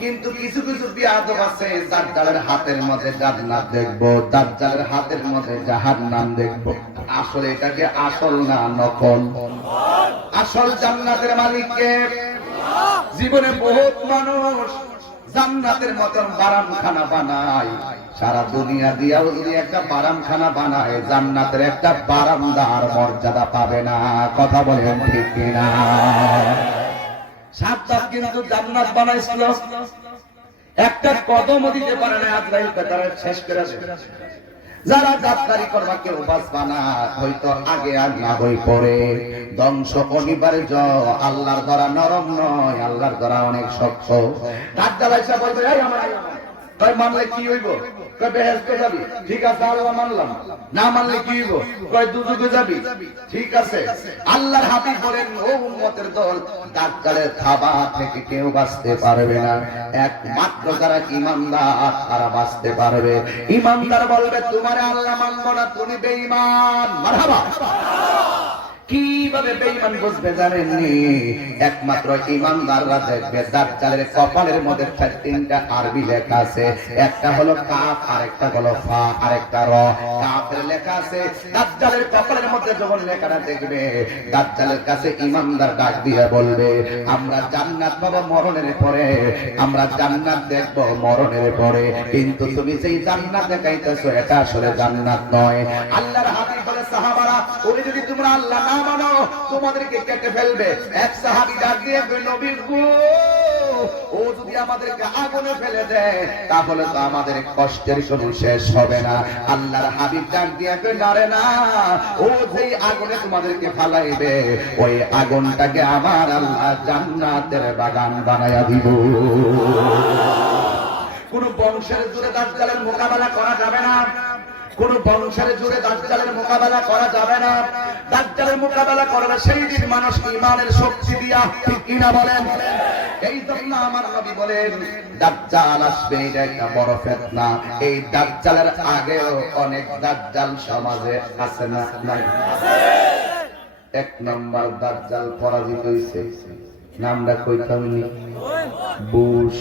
কিন্তু কিছু কিছু বিয়াদব আছে, দাজ্জালের হাতের মধ্যে জান্নাত দেখবো, দাজ্জালের হাতের মধ্যে জাহান্নাম দেখবো। আসলে এটাকে আসল না নকল? আসল জান্নাতের মালিক কে? জীবনে বহুত মানুষ জান্নাতের মতন বারামখানা বানায়, সারা দুনিয়া দিয়াও যদি একটা বারামখানা বানায়, জান্নাতের একটা বারান্দার মর্যাদা পাবে না। কথা বলেন ঠিক কিনা? সাদ্দাত কিন্তু জান্নাত বানাইছিল, একটা কদমও দিতে পারে না, আজরাইল তারা শেষ করে দেয়। যারা গাদ্দারি করবা কেউ বাঁচবা না, হয়তো আগে আর না হই পরে, ধ্বংস অনিবার্য। আল্লাহর দ্বারা নরম নয়, আল্লাহর দ্বারা অনেক শক্ত। দাজ্জাল আইসা বলবে, এই আমার কয় মানলে কি হইব? কয় বেহেশতে যাবি। ঠিক আছে আল্লাহ মানলাম। না মানলে কি হইব? কয় দুজকে যাবি। ঠিক আছে। আল্লাহর হাবিব বলেন, ও উম্মতের দল, দাজ্জালের থাবা থেকে কেউ বাঁচতে পারবে না, একমাত্র যারা ঈমানদার তারা বাঁচতে পারবে। ঈমানদার বলবে, তোমারে আল্লাহ মানবো না, তুমি বেঈমান। মারহাবা। কিভাবে বেঈমান বুঝবে জানেননি? একমাত্র ঈমানদাররা দেখবে দাজ্জালের কপালের মধ্যে 3টা আরবি লেখা আছে, একটা হলো কাফ, আরেকটা হলো ফা, আরেকটা র। কাফের লেখা আছে, দাজ্জালের কপালের মধ্যে যখন লেখাটা দেখবে, দাজ্জালের কাছে ঈমানদার ডাক দিয়ে বলবে, আমরা জান্নাত পাবো মরণের পরে, আমরা জান্নাত দেখবো মরণের পরে, কিন্তু তুমি যেই জান্নাত দেখাইতেছো এটা আসলে জান্নাত নয়। আল্লাহর হাবিব বলে, সাহাবারা, ওরে যদি তোমরা আল্লাহ না মানো, তোমাদেরকে কেটে ফেলবে। এক সাহাবী ডাক দিয়ে কই, নবী গো, ও যদি আমাদেরকে আগুনে ফেলে দেয় তাহলে তো আমাদের কষ্টের কোনো শেষ হবে না। আল্লাহর হাবিব ডাক দিয়ে নারে না, ও যেই আগুনে তোমাদেরকে ফালাইবে ওই আগুনটাকে আমার আল্লাহ জান্নাতের বাগান বানায়া দিব। কোন বংশের জুড়ে দাজ্জালের মোকাবেলা করা যাবে না, কোন বংশের জুড়ে দাজ্জালের মোকাবেলা করা যাবে না। দাজ্জালের মোকাবেলা করলে সেই দিন মানুষ ঈমানের শক্তি দিয়া, ঠিক কিনা বলেন? এই জন্য আমার নবী বলেন দাজ্জাল আসবে, এটা একটা বড় ফিতনা। এই দাজ্জালের আগেও অনেক দাজ্জাল সমাজে আছে না? নাই? এক নম্বর দাজ্জাল পরাজিত হইছে, নামটা কইতাম নি, বুশ।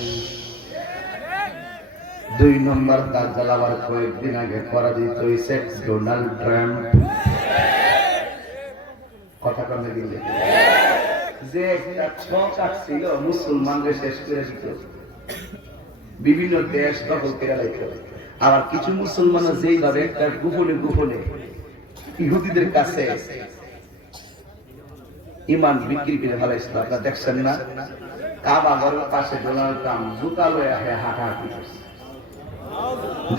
দুই নম্বর দাজ্জাল আবার কয়েকদিন আগে পরাজিত হইছে ডোনাল্ড ট্রাম্প। কথা কমে দিলে যে একটা ছক ছিল মুসলমানদের শেষ করে দিত, বিভিন্ন দেশ দখল করে রাখত। আবার কিছু মুসলমান যেইভাবে একটা গোপনে গোপনে ইহুদিদের কাছে ইমান বিক্রি করে ফেলাইছিল, আপনারা দেখছেন না? কাবা ঘরের পাশে ডোনাল্ড ট্রাম্প জুতা লয়ে হাঁটাহাঁটি করছে,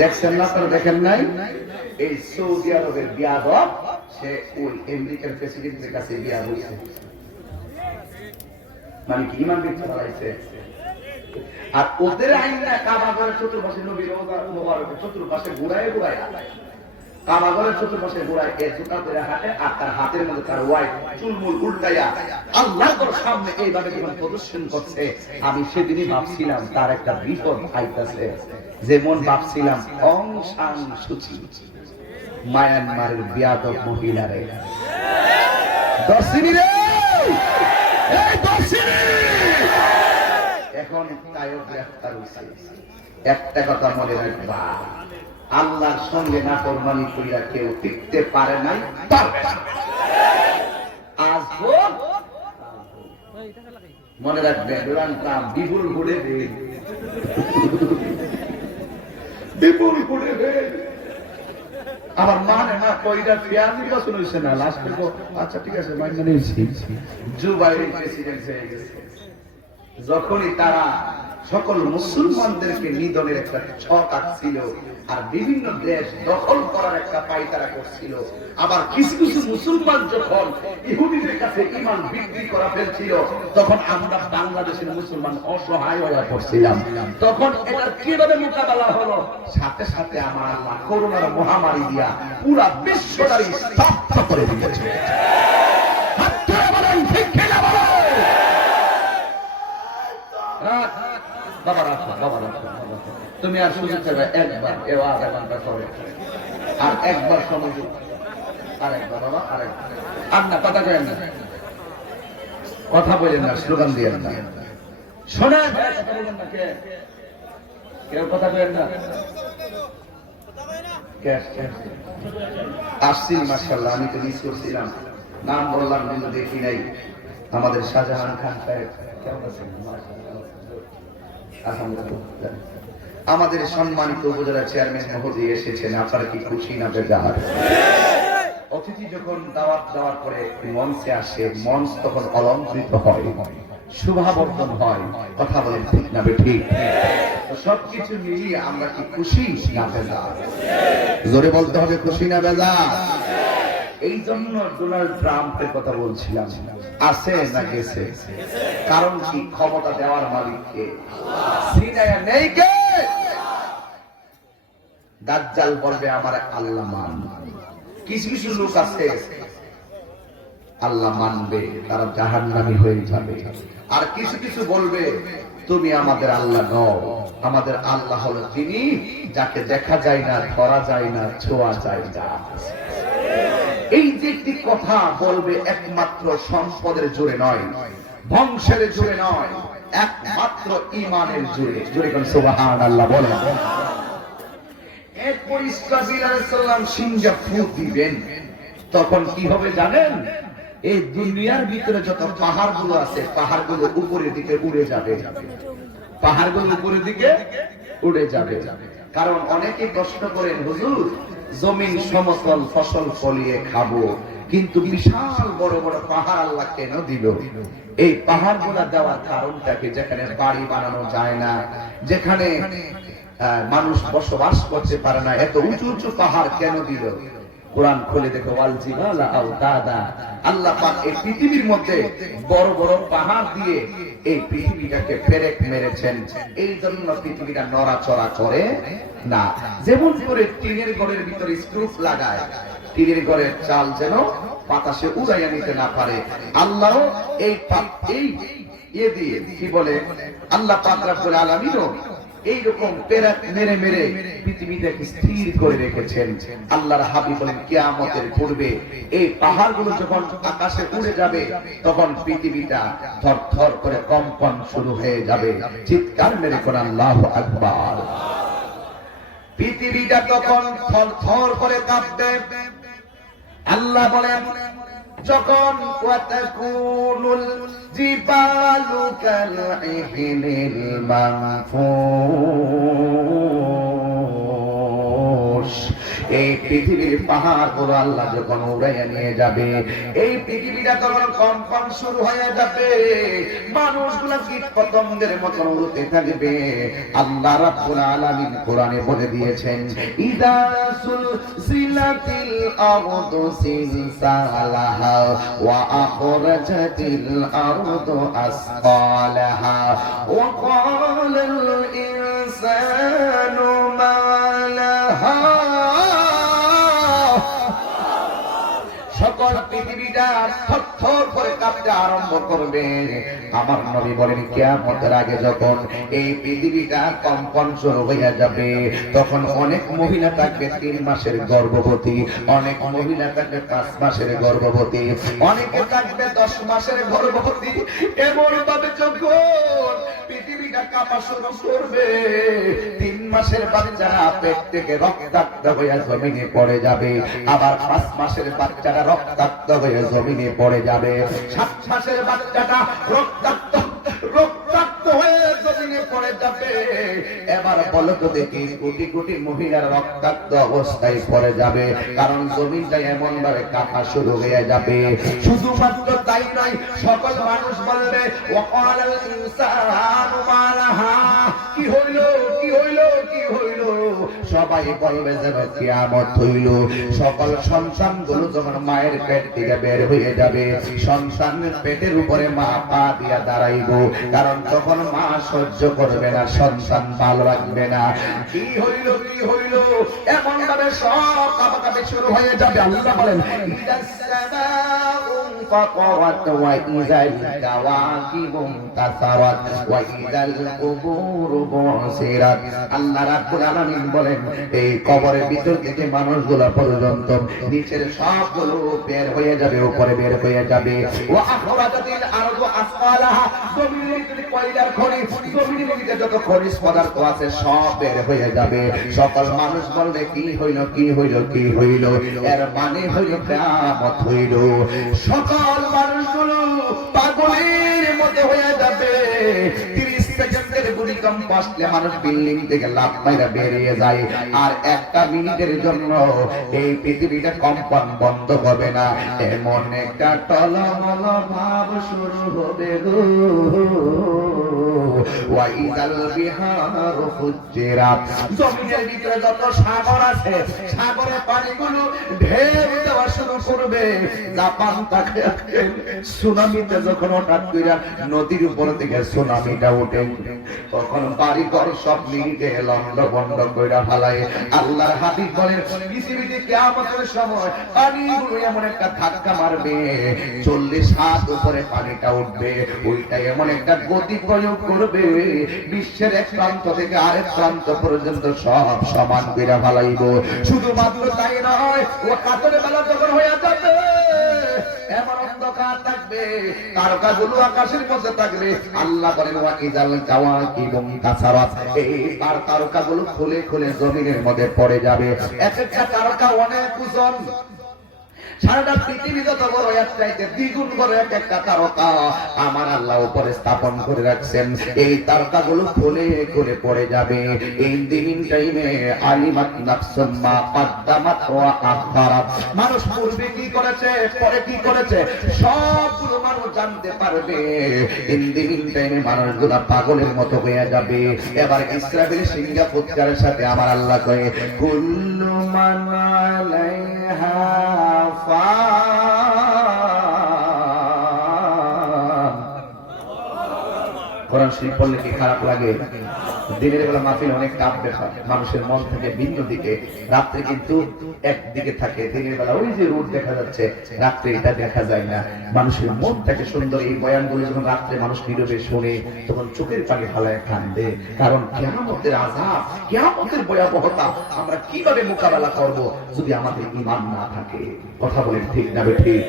দেখছেন না? আপনারা দেখেন নাই? এই সৌদি আরবের বিয়াদব সে ওই আমেরিকার প্রেসিডেন্টের কাছে বিয়া হয়েছে, মানে কি ইমান বিক্রি ফেলাইছে। আর ওদের আইনটা কাবা ঘরের চতুর্পাশে নবীর মোবারকের চতুর্পাশে ঘুরায় ঘুরায় কাবা ঘরের চতুর্পাশে ঘুরায় এ জুতা ধরে হাঁটে, আর তার হাতের মধ্যে তার ওয়াইফ চুলমুল উল্টাইয়া আল্লাহর সামনে এইভাবে যখন প্রদর্শন করছে, আমি সেদিনই ভাবছিলাম তার একটা বিপদ আইতাছে। যেমন ভাবছিলাম অং সাং সুচি মায়ানমারের বিয়াদব মহিলারে, দর্শিনী রে, এই দর্শিনী এখন তাইও গ্রেফতার হইছে। একটা কথা মনে রাখবা, আল্লাহর সঙ্গে নাফরমানি কইরা কেউ টিকতে পারে নাই, পারবে না। আসবো মনে রাখবে, ডোনাল্ড ট্রাম্প বিপুল ভোটে ফেল, বিপুল ভোটে ফেল। আমার মানে না কইরা ফেয়ার নির্বাচন হইছে না, লাস্টে আচ্ছা ঠিক আছে মাইন্ড নিয়েছি, জো বাইডেন প্রেসিডেন্ট হয়ে গেছে। যখনই তারা সকল মুসলমানদেরকে নিধনের একটা ছক আঁকছিল আর বিভিন্ন দেশ দখল করার একটা পায়তারা করছিল, আবার কিছু কিছু মুসলমান যখন ইহুদিদের কাছে ঈমান বিক্রি করা ফেলছিল, তখন আমরা বাংলাদেশের মুসলমান অসহায় হয়ে পড়ছিলাম। তখন এটা কিভাবে মোকাবেলা হলো? সাথে সাথে আমার আল্লাহ করোনার মহামারী দিয়া পুরা বিশ্বটারই স্তব্ধ করে দিয়েছে। বাবা রাখো, বাবা রাখো, তুমি আর সুযোগ চাইবে একবার, এ আধা ঘন্টা পরে আর একবার সময়, আরেকবার বাবা, আরেকবার। আর না কথা কেন না, কথা বলেন না, স্লোগান দিয়ে না, শোনেন কথা বলেন না, কেউ কথা বলেন না। আসছি মাশাআল্লাহ, আমি তো মিস করছিলাম, নাম বললাম কিন্তু দেখি নাই। আমাদের শাহজাহান খান সাহেব কেমন আছেন? আমাদের সম্মানিত উপজেলা চেয়ারম্যান মহোদয় এসেছেন, আপনারা কি খুশি না বেজার? অতিথি যখন দাওয়াত দেওয়ার পরে মঞ্চে আসে, মঞ্চ তখন অলঙ্কৃত হয়, শোভাবর্ধন হয়। কথা বলেন ঠিক না বেঠিক? সবকিছু মিলিয়ে আমরা কি খুশি না বেজার? জোরে বলতে হবে খুশি না বেজার? এই জন্য ডোনাল্ড ট্রাম্পের কথা বলছিলাম, আছে না গেছে? কারণ কি? ক্ষমতা দেওয়ার মালিককে সিনায়া নেই কে? দাজ্জাল বলবে আমার আল্লাহ মান। কিছু কিছু লোক আছে আল্লাহ মানবে, তারা জাহান্নামী হয়ে যাবে। আর কিছু কিছু বলবে তুমি আমাদের আল্লাহ নও, আমাদের আল্লাহ হলো তিনি যাকে দেখা যায় না, ধরা যায় না, ছোঁয়া যায় না। এই যে একটি কথা বলবে একমাত্র সম্পদের জোরে নয়, বংশের জোরে নয়, একমাত্র ঈমানের জোরে। জোরে কোন সুবহানাল্লাহ বলেন। এরপর ইসরাফিল আলাইহিস সালাম সিংহা ফুঁক দিবেন, তখন কি হবে জানেন? এই দুনিয়ার ভিতরে যত পাহাড়গুলো আছে, পাহাড়গুলো উপরের দিকে উড়ে যাবে, পাহাড়গুলো উপরের দিকে উড়ে যাবে। কারণ অনেকে প্রশ্ন করেন হুজুর জমিন সমতল, ফসল ফলিয়ে খাবো, কিন্তু বিশাল বড় বড় পাহাড় আল্লাহ কেন দিল? এই পাহাড়গুলো দেওয়ার কারণটাকে, যেখানে বাড়ি বানানো যায় না, যেখানে মানুষ বসবাস করতে পারে না, এত উঁচু উঁচু পাহাড় কেন দিল? কোরআন খুলে দেখো, ওয়াল জিবালা আওতাদা, আল্লাহ পাক এই পৃথিবীর মধ্যে বড় বড় পাহাড় দিয়ে এই পৃথিবীটাকে পেরেক মেরেছেন। এই জন্য পৃথিবীটা নড়াচড়া করে না। যেমন করে টিনের ঘরের ভিতরে স্ক্রুপ লাগায়, টিনের ঘরের চাল যেন বাতাসে উড়াইয়া নিতে না পারে, আল্লাহ এই দিয়ে কি বলে আল্লাহ পাক রব্বুল আলামিনও এইরকম পেরেক মেরে মেরে পৃথিবীটাকে স্থির করে রেখেছেন। আল্লাহর হাবিব বলেন, কিয়ামতের পূর্বে এই পাহাড়গুলো যখন আকাশে উড়ে যাবে, তখন পৃথিবীটা থরথর করে কম্পন শুরু হয়ে যাবে। চিৎকার মেরে কোন আল্লাহু আকবার। পৃথিবীটা তখন থরথর করে কাঁপবে। আল্লাহ বলেন, যখন ওয়াতাকুনুল জিবালু কালইহিনিল মানফুশ, এই পৃথিবীর পাহাড়গুলো আল্লাহ যখন উড়াইয়া নিয়ে যাবে, এই পৃথিবীটা তখন কম্পন শুরু হয়ে যাবে। মানুষগুলা কীট পতঙ্গের মতো উড়তে থাকবে। আল্লাহ রাব্বুল আলামিন কোরআনে বলে দিয়েছেন, ইযা সুলসিলাতিল আরদু সিলসালাহা ওয়া আখরাজাতিল আরদু আসকালাহা ওয়া ক্বালাল ইনসানু মা লাহা, সকল পৃথিবীটা থরথর করে কাঁপতে আরম্ভ করবে। আমার নবী বলেন, কিয়ামতের আগে যখন এই পৃথিবীটা কম্পন শুরু হয়ে যাবে, তখন অনেক মহিলা থাকবে 3 মাসের গর্ভবতী, অনেক মহিলা থাকবে 5 মাসের গর্ভবতী, অনেকে থাকবে 10 মাসের গর্ভবতী। এমন ভাবে যখন পৃথিবীটা কাঁপা শুরু করবে, 3 মাসের বাচ্চারা পেট থেকে রক্তাক্ত হয়ে জমিনে পড়ে যাবে, আবার 5 মাসের বাচ্চারা রক্তাক্ত হয়ে জমিনে পড়ে যাবে, 7 মাসের বাচ্চাটা রক্তাক্ত হয়ে জমিনে পড়ে যাবে। এবার বলো তো দেখি, কোটি কোটি মহিলার রক্তাক্ত অবস্থায় পড়ে যাবে, কারণ জমিনটা এমন ভাবে কাঁপা শুরু হয়ে যাবে। শুধুমাত্র তাই নয়, সকল মানুষ বলবে, ওয়াকালাল ইনসানু মা লাহা, কি হইল, কি হইল, কি হইল? সবাই বলবে যেন কিয়ামত হইল। সকল সন্তানগুলো যখন মায়ের পেট থেকে বের হয়ে যাবে, সন্তানের পেটের উপরে মা পা দিয়া দাঁড়াইব, কারণ তখন মা সহ্য করবে না, সন্তান ভালো রাখবে না। কি হইল, কি হইল? এমন ভাবে সব কাঁপাকাঁপি শুরু হয়ে যাবে। আল্লাহ বলেন, ইদাস সামাউ ফাতারাত ওয়া ইযাল কাওয়াকিবু তাসারাত ওয়া ইযাল কুবুরু বুসিরাত। আল্লাহ রাব্বুল আলামিন বলেন, এই কবরের ভিতর থেকে মানুষগুলো পর্যন্ত নিচের সবগুলো বের হয়ে যাবে, উপরে বের হয়ে যাবে। ওয়া আখরাজাতিল আরদু আসফালাহা, জমিনের ভিতরে কয়লার খনিজ, জমিনের ভিতরে যত খনিজ পদার্থ আছে সব বের হয়ে যাবে। সকল মানুষ বলবে, কি হইল, কি হইল, কি হইল? এর মানে হইল কিয়ামত হইল। সকল মানুষগুলো পাগলের মতো হয়ে যাবে। 30 সেকেন্ডের ভূমিকম্প আসলে মানুষ বিল্ডিং থেকে লাফ মাইরা বেরিয়ে যায়, আর 1 মিনিটের জন্য এই পৃথিবীটা কম্পন বন্ধ হবে না। এমন একটা টলমল ভাব শুরু হবে গো। ওয়াইদাল বিহারু ফুজ্জিরাত, জমিনের ভিতরে যত সাগর আছে, সাগরের পানিগুলো ঢেউ দেওয়া শুরু করবে। জাপান তাকে সুনামিতে যখন হঠাৎ করে নদীর উপর থেকে সুনামিটা ওঠে, তখন বাড়ি ঘর সব মিনিটে লন্ড বন্ড কইরা ফেলায়। আল্লাহর হাবিব বলেন, পৃথিবীতে কিয়ামতের সময় পানিগুলো এমন একটা ধাক্কা মারবে, 40 হাত উপরে পানিটা উঠবে। ওইটা এমন একটা গতি প্রয়োগ করবে, বিশ্বের এক প্রান্ত থেকে আরেক প্রান্ত পর্যন্ত সব সমান কইরা ফেলাইব। শুধুমাত্র তাই নয়, ও কাতরে বেলা যখন হয়ে যাবে, এমন অন্ধকার থাকবে, তারকাগুলো আকাশের মধ্যে থাকবে। আল্লাহ বলেন, ওয়া ইযাল কাওয়াকিবু তাসারাত, এই তারকাগুলো খুলে খুলে জমিনের মধ্যে পড়ে যাবে। এক একটা তারকা অনেক ওজন, সারাটা পৃথিবী যত বড় এক চাইতে দ্বিগুণ বড় এক একটা তারকা আমার আল্লাহ উপরে স্থাপন করে রাখছেন। এই তারকাগুলো ফলে করে পড়ে যাবে। এই দিন টাইমে আলিমাত নাফসুম মা কদ্দামাত ওয়া আখারাত, মানুষ পূর্বে কি করেছে পরে কি করেছে সবগুলো মানুষ জানতে পারবে। এই দিন টাইমে মানুষগুলো পাগলের মতো হয়ে যাবে। এবার ইসরাফিল সিংহা ফুৎকারের সাথে আমার আল্লাহ কয় কুল্লু মান আলাইহা ফান। কোরআন শরীফ পড়লে কি খারাপ লাগে? দিনের বেলা মাহফিল অনেক কাপ ব্যাপার, মানুষের মন থেকে ভিন্ন দিকে, রাত্রে কিন্তু একদিকে থাকে। দিনের বেলা ওই যে রোদ দেখা যাচ্ছে, রাত্রে এটা দেখা যায় না। মানুষের মন থাকে সুন্দর। এই বয়ানগুলো যখন রাত্রে মানুষ নীরবে শোনে তখন চোখের পানি ফালায় কান্দে। কারণ কিয়ামতের আযাব, কিয়ামতের ভয়াবহতা আমরা কিভাবে মোকাবেলা করব যদি আমাদের ঈমান না থাকে? কথা বলেন ঠিক না ঠিক?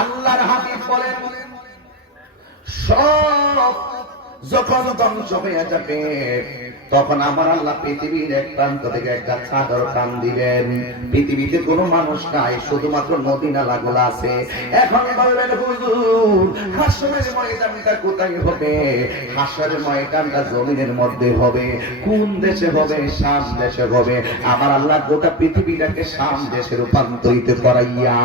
আল্লাহর হাবিব বলেন সব যখন ধ্বংস হয়ে যাবে তখন আমার আল্লাহ পৃথিবীর এক প্রান্ত থেকে একটা চাদর টান দিবেন। পৃথিবীতে কোনো মানুষ নাই, শুধুমাত্র নদী নালাগুলো আছে। এখন বলবেন হুজুর হাসরের ময়দানটা কোথায় হবে? হাসরের ময়দানটা জমিনের মধ্যে হবে। কোন দেশে হবে? শাম দেশে হবে। আমার আল্লাহ গোটা পৃথিবীটাকে শাম দেশে রূপান্তরিত করাইয়া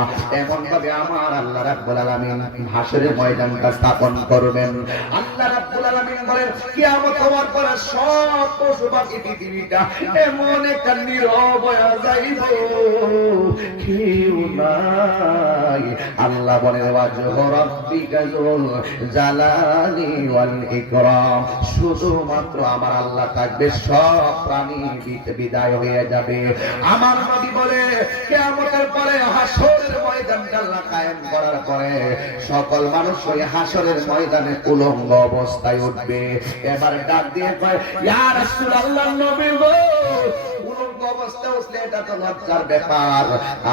এমন ভাবে আমার আল্লাহ রাব্বুল আলামিন হাসরের ময়দানটা স্থাপন করবেন। আল্লাহ রাব্বুল আলামিন বলেন কিয়ামত হওয়ার পরে সব পশু পাখি পৃথিবীটা এমন একটা নীরব হয়ে যাইব, কেউ নাই। আল্লাহ বলেন ওয়াজহু রাব্বিকা যুল জালালি ওয়াল ইকরাম, শুধুমাত্র আমার আল্লাহ থাকবে, সব প্রাণী বিদায় হয়ে যাবে। আমার নবী বলে কিয়ামতের পরে হাসরের ময়দানটা আল্লাহ কায়েম করার পরে সকল মানুষ ওই হাসরের ময়দানে উলঙ্গ অবস্থায় উঠবে। এবার ডাক দিয়ে কয় ইয়া রাসূলুল্লাহ, নবী গো উলঙ্গ অবস্থায় উঠলে এটা তো লজ্জার ব্যাপার।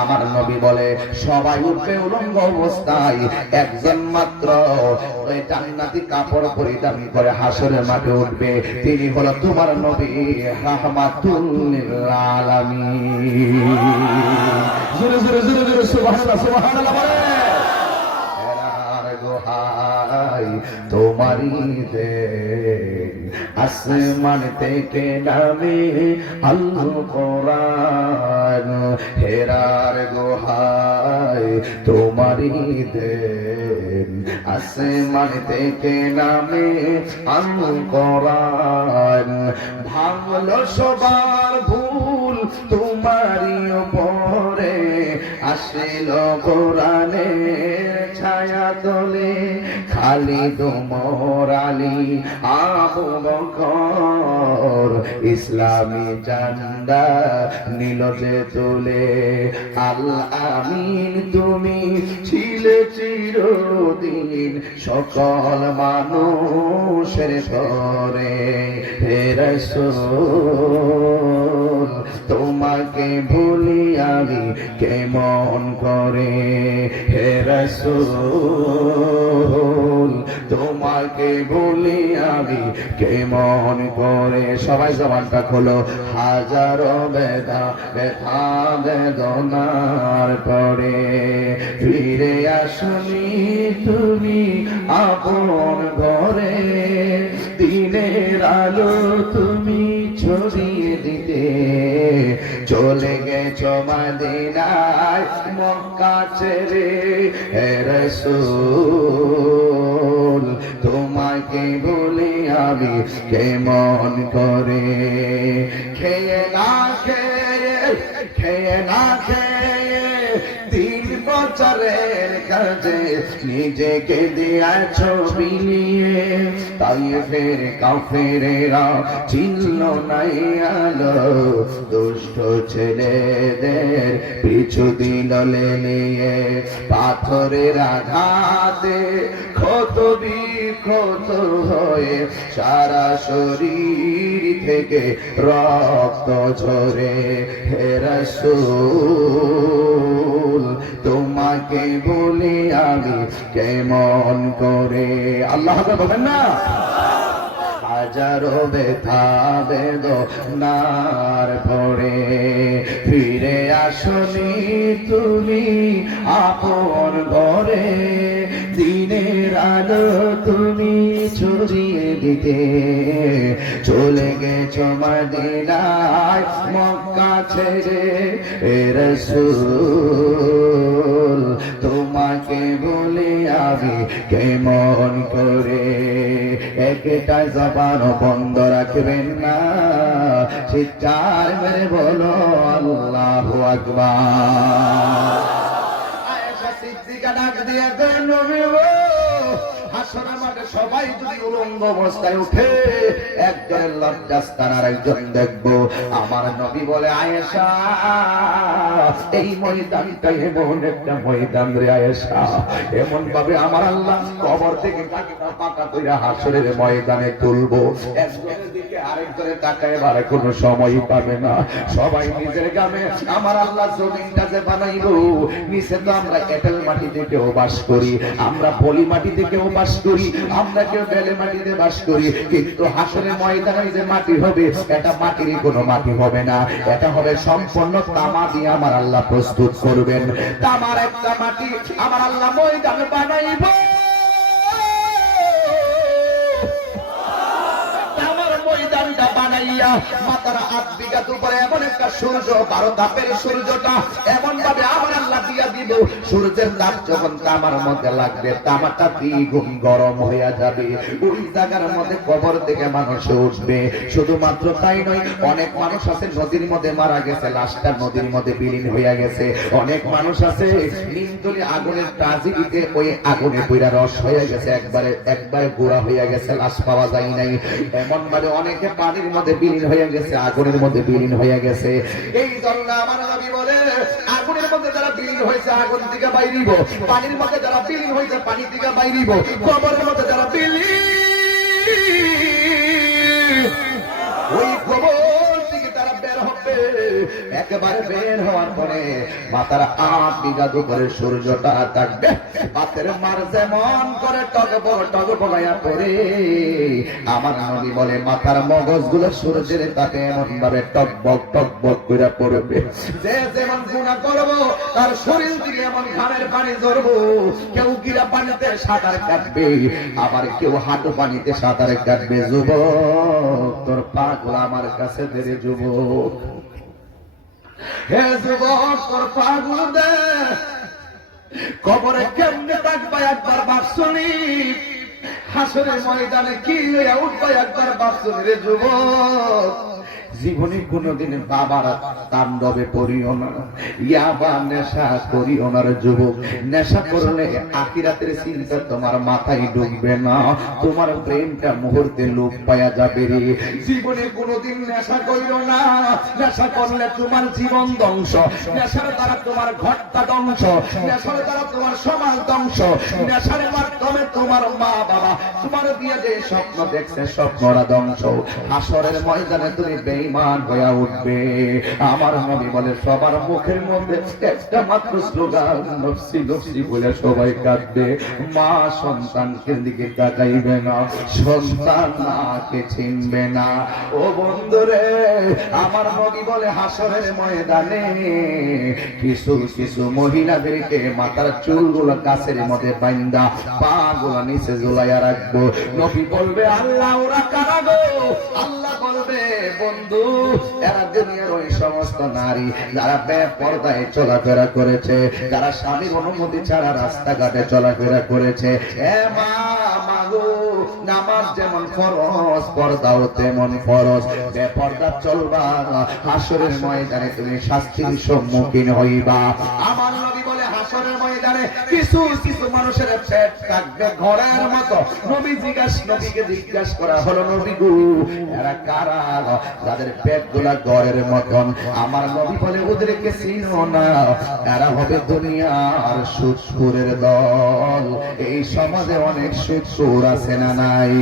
আমার নবী বলে সবাই উঠবে উলঙ্গ অবস্থায়, একজন মাত্র ওই জান্নাতি কাপড় পরিধান করে হাসরের মাঠে উঠবে, তিনি হলো তোমার নবী রাহমাতুল লিল আলামিন। জোরে জোরে জোরে জোরে সুবহানাল্লাহ সুবহানাল্লাহ বলে। তোমারি দে আসমান থেকে নামে আল কোরআন, হেরার গোহায় তোমারি দে আসমান থেকে নামে আল কোরআন, ভাঙলো সবার ভুল তোমারি উপরে, আসিল কোরআনের ছায়া তোলে, খালিদ ওমর আলী আবু বকর ইসলামী ঝান্ডা নিল যে তুলে। আল আমিন তুমি ছিলে চিরদিন সকল মানুষের তরে, হে রাসূল তোমাকে ভুলি আমি কেমন করে, হে রাসূল তোমাকে ভুলি আমি কেমন করে। সবাই জবানটা খোলো। হাজারো ব্যথা বেদনার পরে ফিরে আসনি তুমি আপন ঘরে, দিনের আলো তুমি ছড়িয়ে দিতে চলে গেছো মদিনায় মক্কা ছেড়ে, হে রাসূল তোমাকে ভুলি আমি কেমন করে। খেয়ে না খেয়ে 3 বছরের কাজে নিজেকে দিয়েছ বিলিয়ে, তাই ফের কাফেরেরা চিনল নাই আলো, দুষ্ট ছেলেদের পিছু দিল নিয়ে, পাথরের আঘাতে ক্ষত বিক্ষত হয়ে সারা শরীর থেকে রক্ত ঝরে, হে রাসূল তোমাকে বলি আমি কেমন করে। আল্লাহ বলেন না হাজারো ব্যথা বেদনার পরে ফিরে আসনি তুমি আপন ঘরে দিনের আলো তুমি ছড়িয়ে দিতে চলে গেছো মদিনায় মক্কা ছেড়ে রাসূল তোমাকে বলে আমি কেমন করে একটা জবান বন্ধ রাখবেন না চিৎকার মেরে বলো আল্লাহু আকবার আয়েশা সিদ্দিকা ডাক দিয়ে নবী গো হাসরের মাঠে সবাই যদি উলঙ্গ অবস্থায় উঠে একজনের লজ্জাস্থান আর একজন দেখবো আমার নবী বলে আয়েশা এই ময়দানটা এমন একটা ময়দান রে আয়েশা এমন ভাবে আমার আল্লাহ কবর থেকে কাটা পাকা কইরা হাসরের ময়দানে তুলবো একজনের দিকে আরেকজনের তাকায় বারে কোনো সময় পাবে না সবাই নিজের গ্রামে আমার আল্লাহ জমিনটা যে বানাইবো নিচে তো আমরা এঁটেল মাটিতে কেউ বাস করি আমরা পলি মাটিতে কেউ বাস করি আমরা কেউ বেলে মাটিতে বাস করি কিন্তু হাসরের ময়দানে যে মাটি হবে এটা মাটির কোনো মাটি হবে না এটা হবে সম্পূর্ণ তামা দিয়ে আমার আল্লাহ প্রস্তুত করবেন তামার একটা মাটি আমার আল্লাহ ময়দানে বানাইব ময়দানটা বানাইয়া মাতার 8 বিঘা উপরে এমন একটা সূর্য 12 তাপের সূর্যটা এমন ভাবে আমার আল্লাহ দিয়া দিব সূর্যের তাপ যখন তামার মধ্যে লাগবে তামাটা দ্বিগুণ গরম হয়ে যাবে ওই জায়গার মধ্যে কবর থেকে মানুষ উঠবে শুধুমাত্র তাই নয় অনেক মানুষ আছে নদীর মধ্যে মারা গেছে লাশটা নদীর মধ্যে বিলীন হয়ে গেছে অনেক মানুষ আছে নিমতলি আগুনের ট্রাজেডিতে ওই আগুনে পুরা রস হয়ে গেছে একবারে গোড়া হয়ে গেছে লাশ পাওয়া যায় নাই এমন ভাবে অনেকে পানির মধ্যে বিলীন হয়ে গেছে আগুনের মধ্যে বিলীন হয়ে গেছে এই জন্য আমার নবী বলে আগুনের মধ্যে যারা বিলীন হয়েছে আগুন থেকে বাইরিব পানির মধ্যে যারা বিলীন হয়েছে পানি থেকে বাইরিব কবরের মধ্যে যারা বিলীন ওই কবর থেকে তারা বের হবে একেবারে বের হওয়ার পরে মাতার 8 বিঘা উপরে সূর্যটা থাকবে পাতের মার যেমন করে টগবগাইয়া পড়ে আমার নবী বলে মাথার মগজগুলো সূর্যের তাকে এমন ভাবে টকবক করে পড়বে যে যেমন গুনাহ করবো তার শরীর থেকে এমন ঘামের পানি ঝরবো কেউ গিরা পানিতে সাঁতার কাটবে আবার কেউ হাঁটু পানিতে সাঁতার কাটবে যুবক তোর পাগুলো আমার কাছে ধরে যুবক হে যুবক তোর পাগুলো দে কবরে কেমনে থাকবা একবার ভাবছনি হাসরের ময়দানে কি হইয়া উঠবা একবার ভাবছনি রে যুবক জীবনে কোনদিন বাবার তাণ্ডবে পড়িও না ইয়াবা নেশা করিও না রে যুবক নেশা করলে আখিরাতের চিন্তা তোমার মাথায় ঢুকবে না তোমার প্রেমটা মুহূর্তে লোপ পাওয়া যাবে রে জীবনে কোনদিন নেশা করিও না নেশা করলে তোমার জীবন ধ্বংস নেশার দ্বারা তোমার ঘরটা ধ্বংস নেশার দ্বারা তোমার সমাজ ধ্বংস নেশার মাধ্যমে তোমার মা বাবা তোমার দিয়ে যে স্বপ্ন দেখছে স্বপ্নটা ধ্বংস হাসরের ময়দানে তুমি বেঈমান হয়ে উঠবে আমার নবী বলে সবার মুখের মধ্যে একটা মাত্র স্লোগান নফসি নফসি বলে সবাই কাঁদবে মা সন্তানকে দিকে তাকাইবে না সন্তান মাকে চিনবে না ও বন্ধুরে আমার নবী বলে হাসরের ময়দানে কিছু কিছু মহিলাদেরকে মাথার চুলগুলো গাছের মধ্যে বাইন্দা পা গুলো নিচে ঝুলাইয়া রাখবো নবী বলবে আল্লাহ ওরা কারা গো আল্লাহ বলবে বন্ধু এরা দুনিয়ার ওই সমস্ত নারী যারা বেপরদায় চলাফেরা করেছে যারা স্বামীর অনুমতি ছাড়া রাস্তাঘাটে চলাফেরা করেছে এ মা মাগো নামাজ যেমন ফরজ পর্দাও তেমন ফরজ বেপরদা চলবা হাসরের ময়দানে তুমি শাস্তির সম্মুখীন হইবা আমার নবী বলে হাসরের ময়দানে কিছু কিছু মানুষের পেট থাকবে ঘরের মতো নবীকে জিজ্ঞাসা করা হলো নবী গো এরা কারা যাদের পেট গুলা ঘরের মতন আমার নবী বলে ওদেরকে চিনো না এরা হবে দুনিয়ার সুদখোরের দল এই সমাজে অনেক সুদখোর আছে না নাই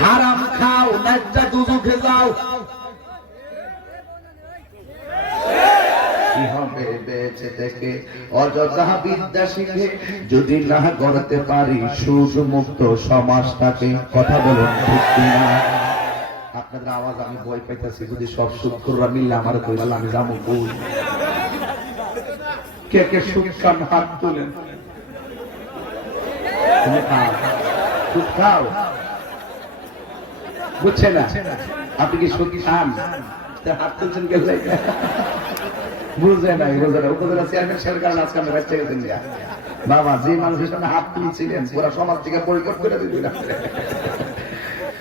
হারাম খাও লজ্জা দুজখে যাও কি হবে বেঁচে থেকে অযথা বিদ্যা শিখে যদি না করতে পারি সুদ মুক্ত সমাজটাকে কথা বলুন ঠিক কিনা আপনাদের আওয়াজ আমি ভয় পাইতেছি, যদি সব শুক্ররা মিললে আমার কইলাম আমি যাবো কই। কে কে সুদ খান হাত তুলেন। সুদ খাও বুঝছে না? আপনি কি সুদ খান? হাত তুলছেন কে? বুঝে নাই, বুঝে না। উপজেলা চেয়ারম্যান সাহেবের কারণে আজকে আমরা বাচ্চা গেছেন বাবা, যে মানুষের সামনে হাত তুলছিলেন পুরা সমাজ থেকে বয়কট করে দিলেন।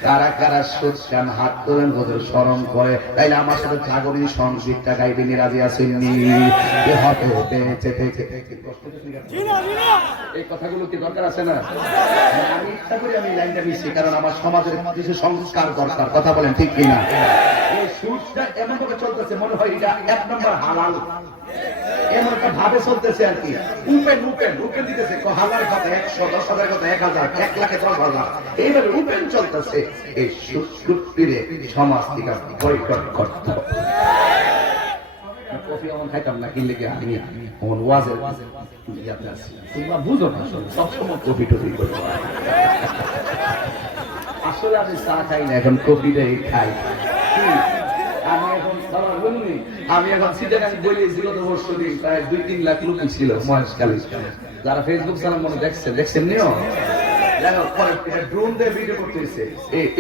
কারা কারা সুদ খান হাত তোলেন, ওদের স্মরণ করে। তাইলে আমার সাথে জাগরণী সংগীতটা গাইবেন, রাজি আছেন? এই কথাগুলো কি দরকার আছে না? আমি ইচ্ছা করি আমি লাইনটা মিশি, কারণ আমার সমাজের কিছু সংস্কার দরকার। কথা বলেন ঠিক কিনা? এই সুদটা এমন ভাবে চলতেছে মনে হয় এটা 1 নম্বর হালাল, এমন একটা ভাবে চলতেছে আর কি। উপেন দিতেছে, হাজার কথা 100, 10,000 কথা 1000, 1 লাখে 10,000, এইভাবে উপেন চলতেছে। এই সুদে সমাজ থেকে বয়কট করতে হবে। কফি আমার খাইতাম না, কিনলে কি আমি ওয়াজের ইয়াতে আছি, তোমরা বুঝো না সবসময় কফি টফি করবো। আসলে আমি চা খাই না, এখন কফিটাই খাই। আমি এখন সিটাগাঙ্গ বলি বিগত বর্ষ দিন প্রায় 2-3 লাখ লোক ছিল মহেশখালী। যারা ফেসবুক চ্যানেল মনে দেখছেন নিও, ড্রোন দিয়ে ভিডিও করতেছে।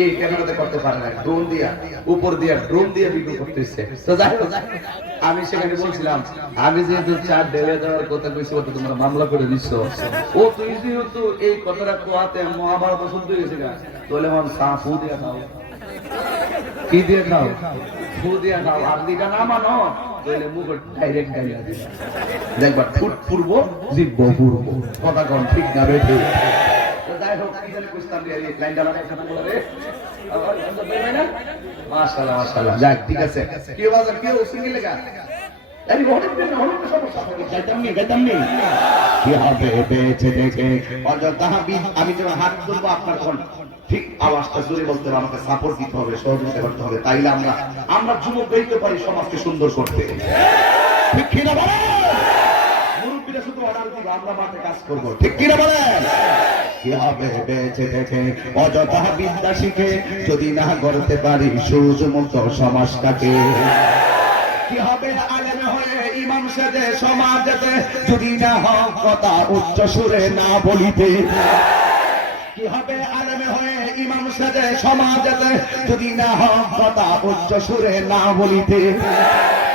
এই ক্যামেরাতে করতে পারে না, ড্রোন দিয়া উপর দিয়া ড্রোন দিয়ে ভিডিও করতেছে। তো যাই হোক, আমি সেখানে বলছিলাম, আমি যেহেতু 4 ঢেলে দেওয়ার কথা কইছি, ওটা তোমরা মামলা করে দিচ্ছ। ও তুই যেহেতু এই কথাটা কোয়াতে মহাভারত শুনতে গেছে গা, তাহলে আমার সাফু দিয়ে খাও। কি দিয়ে খাও? ফু দিয়ে খাও। আর দিটা না মানো তাহলে মুখ ডাইরেক্ট গাইলা দিবা, দেখবা ফুট পূর্ব জিব্ব পূর্ব। কথা কোন ঠিক না বেঠে? যাই হোক, কি জানি কইতাম রে, লাইনটা মানে কথা বলে রে। মাশাআল্লাহ মাশাআল্লাহ, যাক ঠিক আছে। কি বাজার কি ওসিঙ্গি লাগা? আরে হঠাৎ করে সমস্যা হবে, গাইতাম নি কি হবে বেঁচে দেখে অযথা। আমি যখন হাত তুলবো আপনার কোন ঠিক আওয়াজটা জোরে বলতে হবে, আমাকে সাপোর্ট দিতে হবে, সহযোগিতা করতে হবে। তাইলে আমরা যুবক হইতে পারি সমাজকে সুন্দর করতে। ঠিক কিনা বলেন? মুরব্বীরা শুধু অর্ডার দিবে, আমরা মাঠে কাজ করবো। ঠিক কিনা বলেন? কি হবে বেঁচে থেকে অযথা বিদ্যা শিখে যদি না গড়তে পারি সুযোগমুক্ত সমাজটাকে? কি হবে আলেম হয়ে ইমাম সেজে সমাজেতে যদি না হক কথা উচ্চ সুরে না বলিতে? কি হবে আলেম হয়ে ইমাম সেজে সমাজেতে যদি না হক কথা উচ্চ সুরে না বলিতে?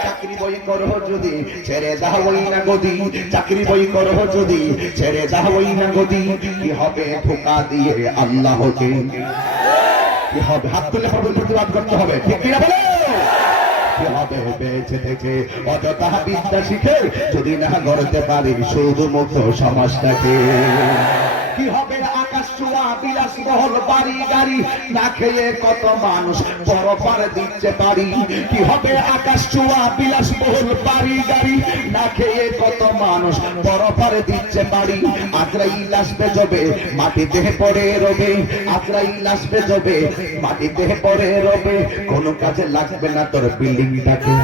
চাকরি বই করো যদি ছেড়ে যাওই না গদি, চাকরি বই করো যদি ছেড়ে যাওই না গদি, কি হবে ধোঁকা দিয়ে আল্লাহকে? কি হবে? হাত তুলে প্রতিবাদ করতে হবে। ঠিক কিনা বলে? কি হবে বেঁচে থেকে অযথা বিদ্যা শিখে যদি না গড়তে পারি সুদমুক্ত সমাজটাকে? কি হবে আকাশ ছোঁয়া বিলাসবহুল বাড়ি গাড়ি না খেয়ে কত মানুষ পরপার দিচ্ছে পারি? কি হবে আকাশ ছোঁয়া বিলাসবহুল বাড়ি গাড়ি না খেয়ে কত মানুষ পরপার দিচ্ছে পারি? আজরাইল আসবে যবে মাটিতে পড়ে রবে, আজরাইল আসবে যবে মাটিতে পড়ে রবে, কোনো কাজে লাগবে না তোর বিল্ডিংটাকে।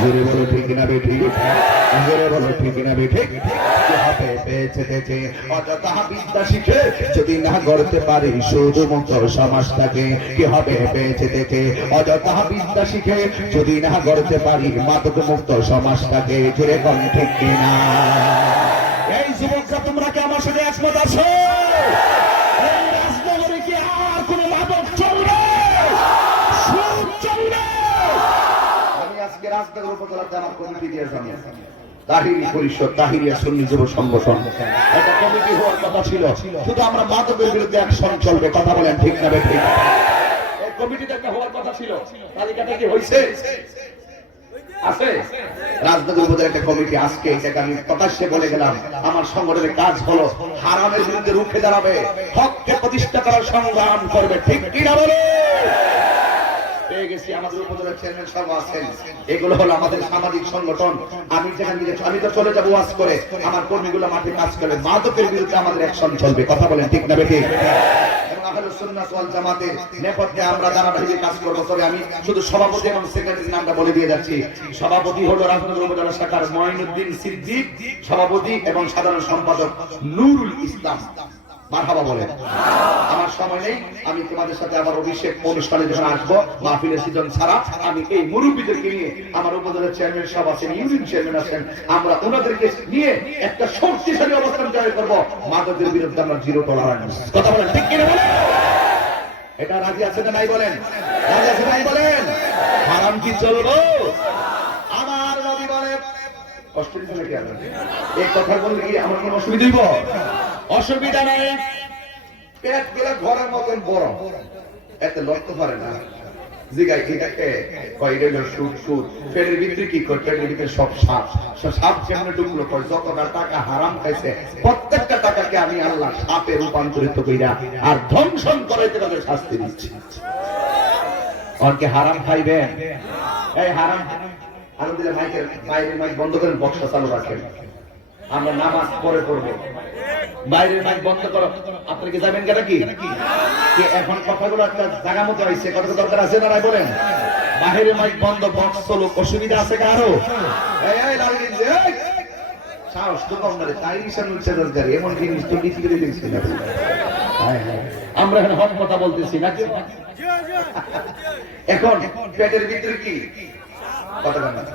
জোরে বলো ঠিক না বেঠি? জোরে বলো ঠিক না বেঠি? কি হবে বেঁচে থেকে অযথা বিদ্যা শিখে যদি না গড়তে পারি সুদমুক্ত সমাজটাকে? কি হবে বেঁচে থেকে অযথা বিদ্যা শিখে যদি না গড়তে পারি মাদক মুক্ত সমাজটাকে? জোরে কোন ঠিক কিনা? এই যুবকরা তোমরা কি আমার সাথে একমত আছো? এই রাজনগরে কি আর কোনো মাদক চলবে? সুদ চলবে? আমি আজকে রাজনগর উপজেলাতে আমার কমিটি দিয়েছি, তাহিরি পরিষদ, তাহিরিয়া সুন্নি যুব সংগঠন, একটা কমিটি হওয়ার কথা ছিল। শুধু আমরা মাদকের বিরুদ্ধে অ্যাকশন চলবে। কথা বলেন ঠিক না বেঠিক? এই কমিটিতে একটা হওয়ার কথা ছিল, তালিকাটা কি হইছে? আছে রাজনগর উপজেলার একটা কমিটি। আজকে এটাকে আমি প্রকাশ্যে বলে গেলাম, আমার সংগঠনের কাজ হলো হারামের বিরুদ্ধে রুখে দাঁড়াবে, হককে প্রতিষ্ঠা করার সংগ্রাম করবে। ঠিক কিনা বলে? পেয়ে গেছি আমাদের উপজেলার চেয়ারম্যান সাহেব আছেন। এগুলো হলো আমাদের সামাজিক সংগঠন। আমি যেখান থেকে আমি তো চলে যাবো ওয়াজ করে, আমার কর্মীগুলো মাঠে কাজ করে। মাদকের বিরুদ্ধে আমাদের অ্যাকশন চলবে। কথা বলেন ঠিক না বেঠিক? এবং আহলুস সুন্নাহ ওয়াল জামাতের নেপথ্যে আমরা ধারাবাহিক কাজ করবো। তবে আমি শুধু সভাপতি এবং সেক্রেটারির নামটা বলে দিয়ে যাচ্ছি। সভাপতি হলো রাজনগর উপজেলা শাখার মঈনুদ্দিন সিদ্দিক সভাপতি, এবং সাধারণ সম্পাদক নুরুল ইসলাম। মারহাবা বলেন। আমার সময় নেই, আমি তোমাদের সাথে আবার অভিষেক অনুষ্ঠানে যখন আসবো মাহফিলের সিজন ছাড়া, আমি এই মুরব্বীদেরকে নিয়ে, আমার উপজেলার চেয়ারম্যান সাহেব আছেন, ইউনিয়ন চেয়ারম্যান আছেন, আমরা ওনাদেরকে নিয়ে একটা শক্তিশালী অবস্থান জয় করবো। মাদকের বিরুদ্ধে আমরা জিরো টলারেন্স। কথা বলেন ঠিক কিনা বলেন? এটা রাজি আছে না নাই বলেন? রাজি আছে নাই বলেন? হারাম কি চলবো? আমার নবী বলে কষ্ট দিতে নাকি আপনার এই কথা বললে কি আমার কোনো অসুবিধা হইব? অসুবিধা নাই। পেট গেলে ঘরের মতন বড়, এতে লড়তে পারে না। জিগাই এটাকে কয়রেলো সুদ সুদ, পেটের ভিতরে কি করে? পেটের ভিতরে সব সাপ, সাপ কেমনে ঢুকলো? যতটা টাকা হারাম খাইছে প্রত্যেকটা টাকাকে আমি আল্লাহ সাপে রূপান্তরিত কইরা আর ধ্বংসন করাইতে তাদের শাস্তি দিচ্ছি। অনকে হারাম খাইবেন? এই হারাম আরো দিলে মাইকের বাইরের মাইক বন্ধ করেন, বক্সটা চালু রাখেন, আমরা নামাজ পরে পড়বো। বাইরের মাইক বন্ধ করো। আপনি কি যাবেন কেন? কি এখন কথাগুলো একটা জায়গা মতো হয়েছে, কথা দরকার আছে না বলেন? বাইরের মাইক বন্ধ, বক্স চলো, অসুবিধা আছে কারো? সাহস তো কম না, তাই দরকার এমন জিনিস তো লিখে দিয়েছি। আমরা এখন হক কথা বলতেছি নাকি? এখন পেটের ভিতরে কি কথা বলেন?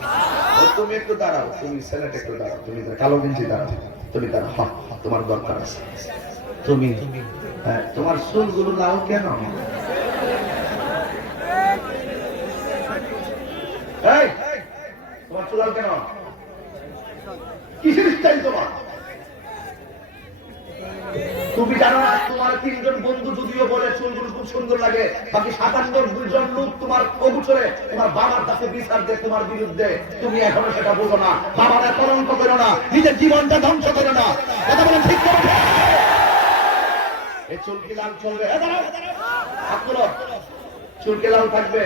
তুমি একটু দাঁড়াও, তুমি ছেলেটা একটু দাঁড়াও, তুমি কালো গেঞ্জি দাঁড়াও, তুমি দাঁড়াও, হ্যাঁ তোমার দরকার আছে। তুমি তোমার চুলগুলো লাও কেন? তোমার চুল লাল কেন? কিসের স্টাইল তোমার? তুমি জানো না তোমার 3 জন বন্ধু যদিও বলে চুলগুলো খুব সুন্দর লাগে, বাকি 57 জন লোক তোমার অবসরে তোমার বাবার কাছে বিচার দেয় তোমার বিরুদ্ধে। তুমি এখনো সেটা বলো না, বাবারা কলঙ্ক করো না, নিজের জীবনটা ধ্বংস করো না। কথা বলেন ঠিক করো? এই চুলকি লাল চলবে? হাত তোলো। চুলকে লাল থাকবে?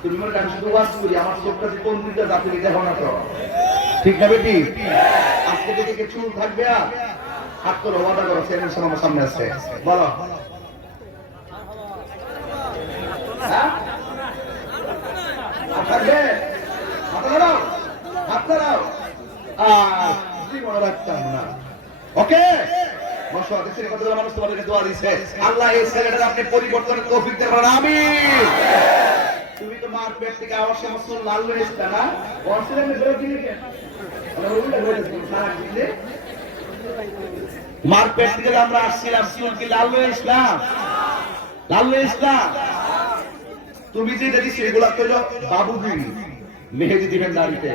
তুমি মনে আমি শুধু ওয়াজ করি, আমার চোখটা কোন দিকে যাচ্ছে দেখো না তো, ঠিক না বেটি? আজকে থেকে চুল থাকবে। আর হাত তোলো, ওয়াদা করো, চেয়ারম্যান সাহেব আমার সামনে আছে, বলো। থাকবে? হাত ধরো, হাত ধরো। আর মনে রাখতাম না। ওকে, মানুষ তোমাদেরকে দোয়া দিচ্ছে, আল্লাহ এই ছেলেটার আপনি পরিবর্তনের তৌফিক দেন। আমিন। তুমি তো মার পেট থেকে আওয়াজ সমস্ত লাল হয়ে এসেছে না? মার পেট থেকে আমরা আসছিলাম, চুল কি লাল হয়ে ইসলাম? লাল হয়ে ইসলাম? তুমি যে দেখি সেগুলা কইল বাবুগিরি, মেহেদি দিবেন দাড়িতে,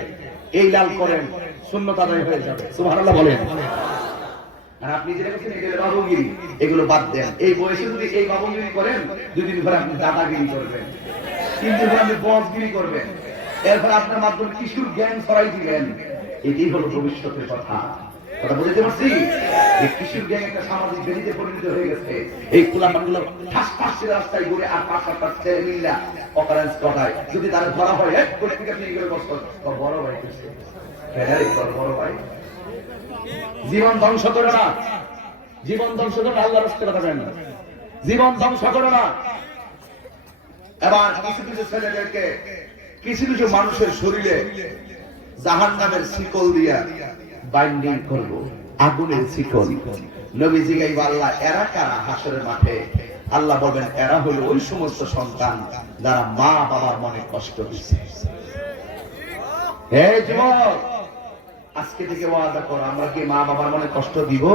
এই লাল করেন, সুন্নত আদায় হয়ে যাবে। সুবহানাল্লাহ বলেন। আর আপনি যেটা করছেন এগুলো বাবুগিরি, এগুলো বাদ দেন। এই বয়সে যদি এই বাবুগিরি করেন, 2 দিন পরে আপনি দাদাগিরি করবেন, 3 দিন পরে আপনি বসগিরি করবেন, এরপর আপনার মাধ্যমে কিশোর জ্ঞান ছড়াই দিবেন। এটাই হলো ভবিষ্যতের কথা। কথা বুঝতে পারছি? এই কিশোর জ্ঞান একটা সামাজিক ব্যাধিতে পরিণত হয়ে গেছে। এই কুলামানগুলো ঠাস ঠাস রাস্তায় ঘুরে আর পাঁচ ছেলে মিল্লা অকারেন্স ঘটায়। যদি তারা ধরা হয়, এক করে থেকে আপনি এগুলো কষ্ট বড় ভাই করছে, বড় ভাই। জীবন ধ্বংস করে না, জীবন ধ্বংস করে আল্লাহর রাস্তায় কথা বলেন না, জীবন ধ্বংস করে না। এবার কিছু কিছু ছেলেদেরকে, কিছু কিছু মানুষের শরীরে জাহান্নামের শিকল দিয়া বাইন্ডিং করব, আগুনের শিকল। নবীজি গাইব আল্লাহ এরা কারা? হাসরের মাঠে আল্লাহ বলবেন এরা হলো ওই সমস্ত সন্তান যারা মা বাবার মনে কষ্ট দিচ্ছে। হে যুবক, আজকে থেকে ওয়াদা কর, আমরা কি মা বাবার মনে কষ্ট দিব?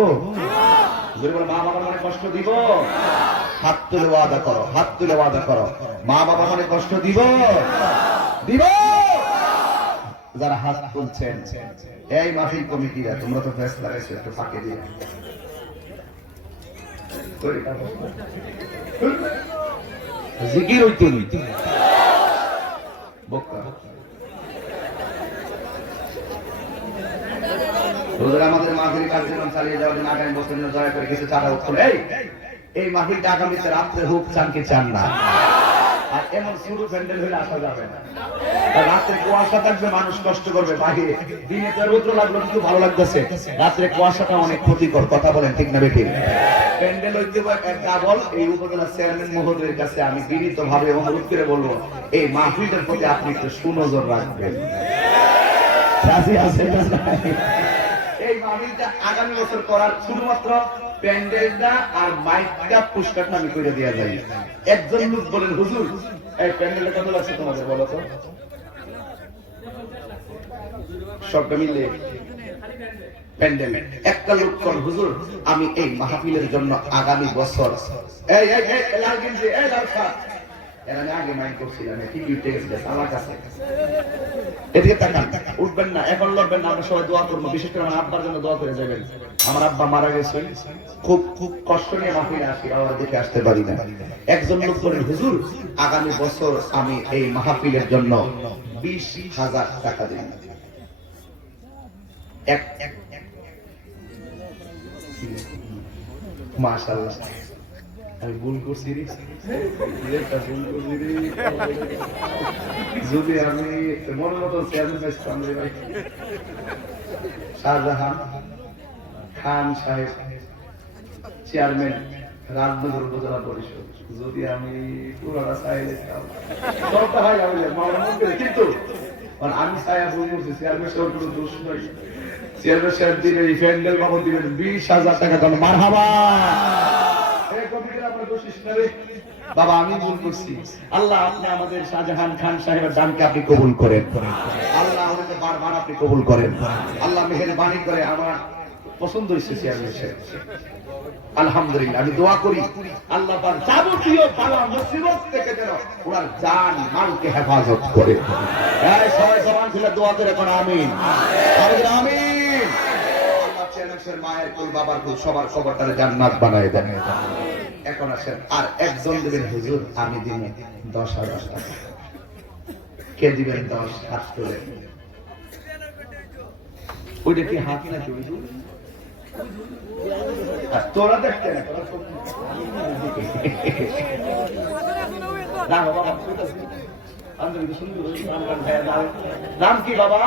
মা বাবার মনে কষ্ট দিব? হাত তুলে ওয়াদা করো, হাত তুলে ওয়াদা করো, মা বাবার মনে কষ্ট দিব? দিব? যারা হাত তুলছেন, এই মাহফিল কমিটিরা, তোমরা তো ফেস লাগাইছো, একটু ফাঁকে দিয়ে জিকির হইতে বক্কা আমাদের মাহফিল কার্যক্রম চালিয়ে যাওয়ার জন্য আগামী বছর দয়া করে কিছু চাঁদা উত্তর। এই মাহফিলটা আগামীতে রাত্রে হোক, চান কি চান না? আর এমন শুরু প্যান্ডেল হলে আসা যাবে না। রাত্রে কুয়াশা থাকবে, মানুষ কষ্ট করবে বাহিরে, দিনে তো রৌদ্র লাগলো কিন্তু ভালো লাগতেছে, রাত্রে কুয়াশাটা অনেক ক্ষতিকর। কথা বলেন ঠিক না বেঠিক? প্যান্ডেল হইতে কেবল এই উপজেলা চেয়ারম্যান মহোদয়ের কাছে আমি বিনীত ভাবে অনুরোধ করে বলবো, এই মাহফিলটার প্রতি আপনি একটু সুনজর রাখবেন। রাজি আছেন? এই মাহফিলটা আগামী বছর করার শুধুমাত্র প্যান্ডেলটা আর মাইকটা পুরস্কারটা আমি করে দেওয়া যাই। একজন লোক বলেন হুজুর এই প্যান্ডেলে কত লাগছে তোমাদের বলো তো? সবটা মিলে প্যান্ডেল। একটা লোক কোন হুজুর আমি এই মাহফিলের জন্য আগামী বছর এই এই এই লাল গেঞ্জি এই লাল শার্ট এরা আগে মাইক করছিলাম কি উঠে গেছে আমার কাছে। এদিকে তাকান, উঠবেন না, এখন লড়বেন না। আমরা সবাই দোয়া করবো, বিশেষ করে আমার আব্বার জন্য দোয়া করে যাবেন। আমার আব্বা মারা গেছেন, খুব খুব কষ্ট নিয়ে মাহফিলে আসি, আবার দেখে আসতে পারি না। একজন লোক বলেন হুজুর আগামী বছর আমি এই মাহফিলের জন্য 20,000 টাকা দিই। মাশাআল্লাহ আমি ভুল করছি রে, যদি আমি মনের মতো চেয়ারম্যান ভাই শাহজাহান খান সাহেব চেয়ারম্যান রাজনগর উপজেলা পরিষদ, যদি আমি পুরোটা চাইলে কিন্তু আমি চাই ভুল করছি। চেয়ারম্যান সাহেব কোনো দোষ নয়, চেয়ারম্যান সাহেব দিলে এই প্যান্ডেল বাবদ দিবেন 20,000 টাকা দাম। মারহাবা বাবা, আমি ভুল করছি। আল্লাহ আপনি আমাদের শাহজাহান খান সাহেবের দানকে আপনি কবুল করেন। আল্লাহ আমাকে বারবার আপনি কবুল করেন। আল্লাহ মেহেরবানি করে আমার পছন্দ হয়েছে চেয়ারম্যান সাহেব। আলহামদুলিল্লাহ আমি দোয়া করি আল্লাহ পাক যাবতীয় বালা মুসিবত থেকে যেন ওনার জান মালকে হেফাজত করে। এই সবাই জবান খুলে দোয়া করে কোন আমিন আমিন। আল্লাহ চেয়ারম্যানের মায়ের কুল বাবার কুল সবার কবরটারে জান্নাত বানায় দেন। এখন আসেন আর একজন দিবেন হুজুর আমি দিনে 10,000 টাকা। কে দিবেন 10? হাত তোলেন। ওইটা কি হাত নাকি হুজুর? তোরা দেখতে না বাবা, নাম কি বাবা?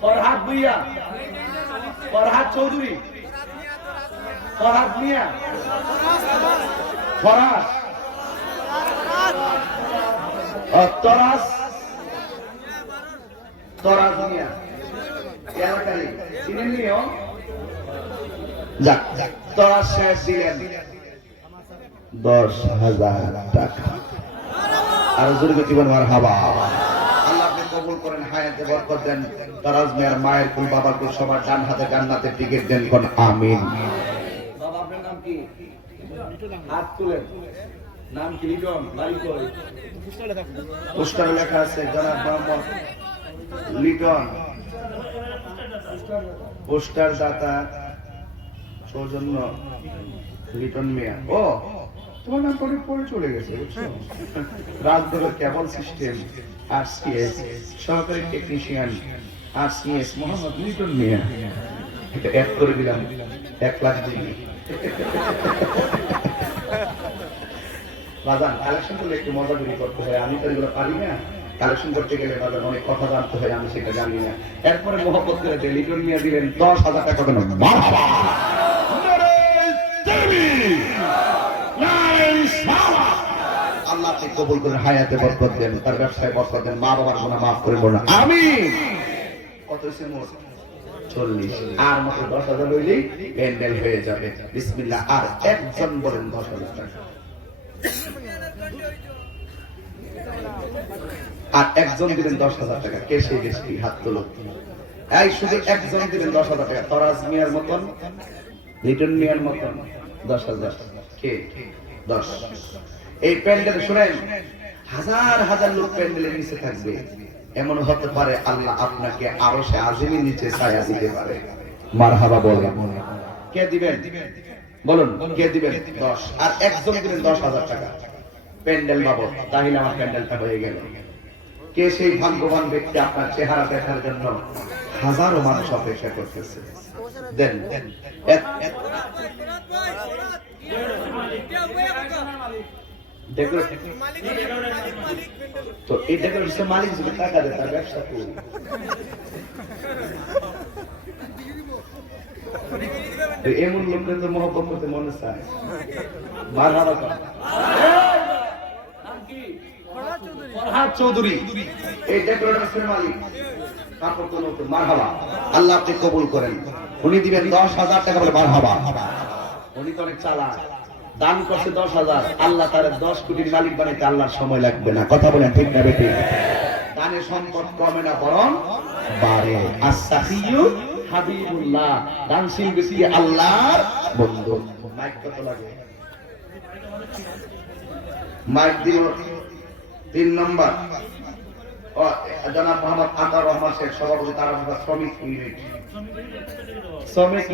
ফরহাদ ভুইয়া, ফরহাদ চৌধুরী, ফরহাদ মিয়া, ফরাস তরাস, তরাস মিয়া এলাকারই চিনেন নিও। যাক তরাস শেষ দিলেন 10,000 টাকা। আর জোরে জীবন মারহাবা। আল্লাহ আপনি কবুল করেন, হায়াতে বরকত দেন। তরাজ মিয়ার মায়ের কুল বাবার কুল সবার ডান হাতে জান্নাতের টিকিট দেন কোন আমিন। বাবা আপনার নাম কি? হাত তুলেন। নাম কি? লিটন। বাড়ি কই? পোস্টারে লেখা আছে জনাব মোহাম্মদ লিটন, পোস্টার দাতা সৌজন্য লিটন মিয়া। ও তোমার নাম পরে চলে গেছে বুঝছো? রাজনগর কেবল সিস্টেম RCS সহকারী টেকনিশিয়ান RCS মোহাম্মদ লিটন মিয়া। এটা অ্যাড করে দিলাম 1 লাখ দিয়ে। বাজান কালেকশন করলে একটু মজা করে করতে হয়, আমি তো এগুলো পারি না। কালেকশন করতে গেলে বাজার অনেক কথা জানতে হয়, আমি সেটা জানি না। এরপরে মোহাম্মদ করে লিটন মিয়া দিলেন 10,000 টাকা কেন। মারহাবা আল্লাহ আপনি কবুল করেন, হায়াতে বরকত দেন, তার ব্যবসায় বরকত দেন, মা বাবার গুনাহ মাফ করে বলুন আমিন। কত হইছে মোট? 40। আর মাত্র 10,000 হইলেই প্যান্ডেল হয়ে যাবে। বিসমিল্লাহ। আর একজন বলেন 10,000 টাকা। আর একজন দিবেন 10,000 টাকা। কে সেই ব্যক্তি? হাত তোলো। এই শুধু একজন দিবেন 10,000 টাকা। তরাজ মিয়ার মতন, লিটন মিয়ার মতন 10,000। কে? 10। এই প্যান্ডেল শুনেন, হাজার হাজার লোক প্যান্ডেলের নিচে থাকবে। এমন হতে পারে আল্লাহ আপনাকে আরশে আজিমের নিচে ছায়া দিতে পারে। মারহাবা বলেন। কে দিবেন বলুন? কে দিবেন? 10। আর একজন দিবেন 10,000 টাকা প্যান্ডেল বাবদ। তাহলে আমার প্যান্ডেলটা হয়ে গেল। কে সেই ভাগ্যবান ব্যক্তি আপনার চেহারা দেখার জন্য হাজারো মানুষ অপেক্ষা করতেছে? দেন। তো এই ডেকোরেশন মালিক যদি টাকা দেয় তার ব্যবসা করি। এমন লোকের তো মহব্বত করতে মনে চায়। মারহাবা। ফরহাদ চৌধুরী এই ডেকোরেশনের মালিক। কাপড় তো মারহাবা। আল্লাহ আপনি কবুল করেন। উনি দিবেন 10,000 টাকা বলে বার হবা। উনি তো অনেক চালাক, দান করছে 10,000, আল্লাহ তার 10 কোটির মালিক বানাইতে আল্লাহর সময় লাগবে না। কথা বলেন ঠিক না বেঠিক? দানে সম্পদ কমে না বরং বাড়ে। আস-সাখিয়্যু হাবিবুল্লাহ, দানশীল ব্যক্তি আল্লাহর বন্ধু। মাইক কত লাগে? মাইক দিও 3 নম্বর। জনাব মোহাম্মদ আতাউর রহমান শেখ, সভাপতি তারা শ্রমিক ইউনিট। শ্রমিক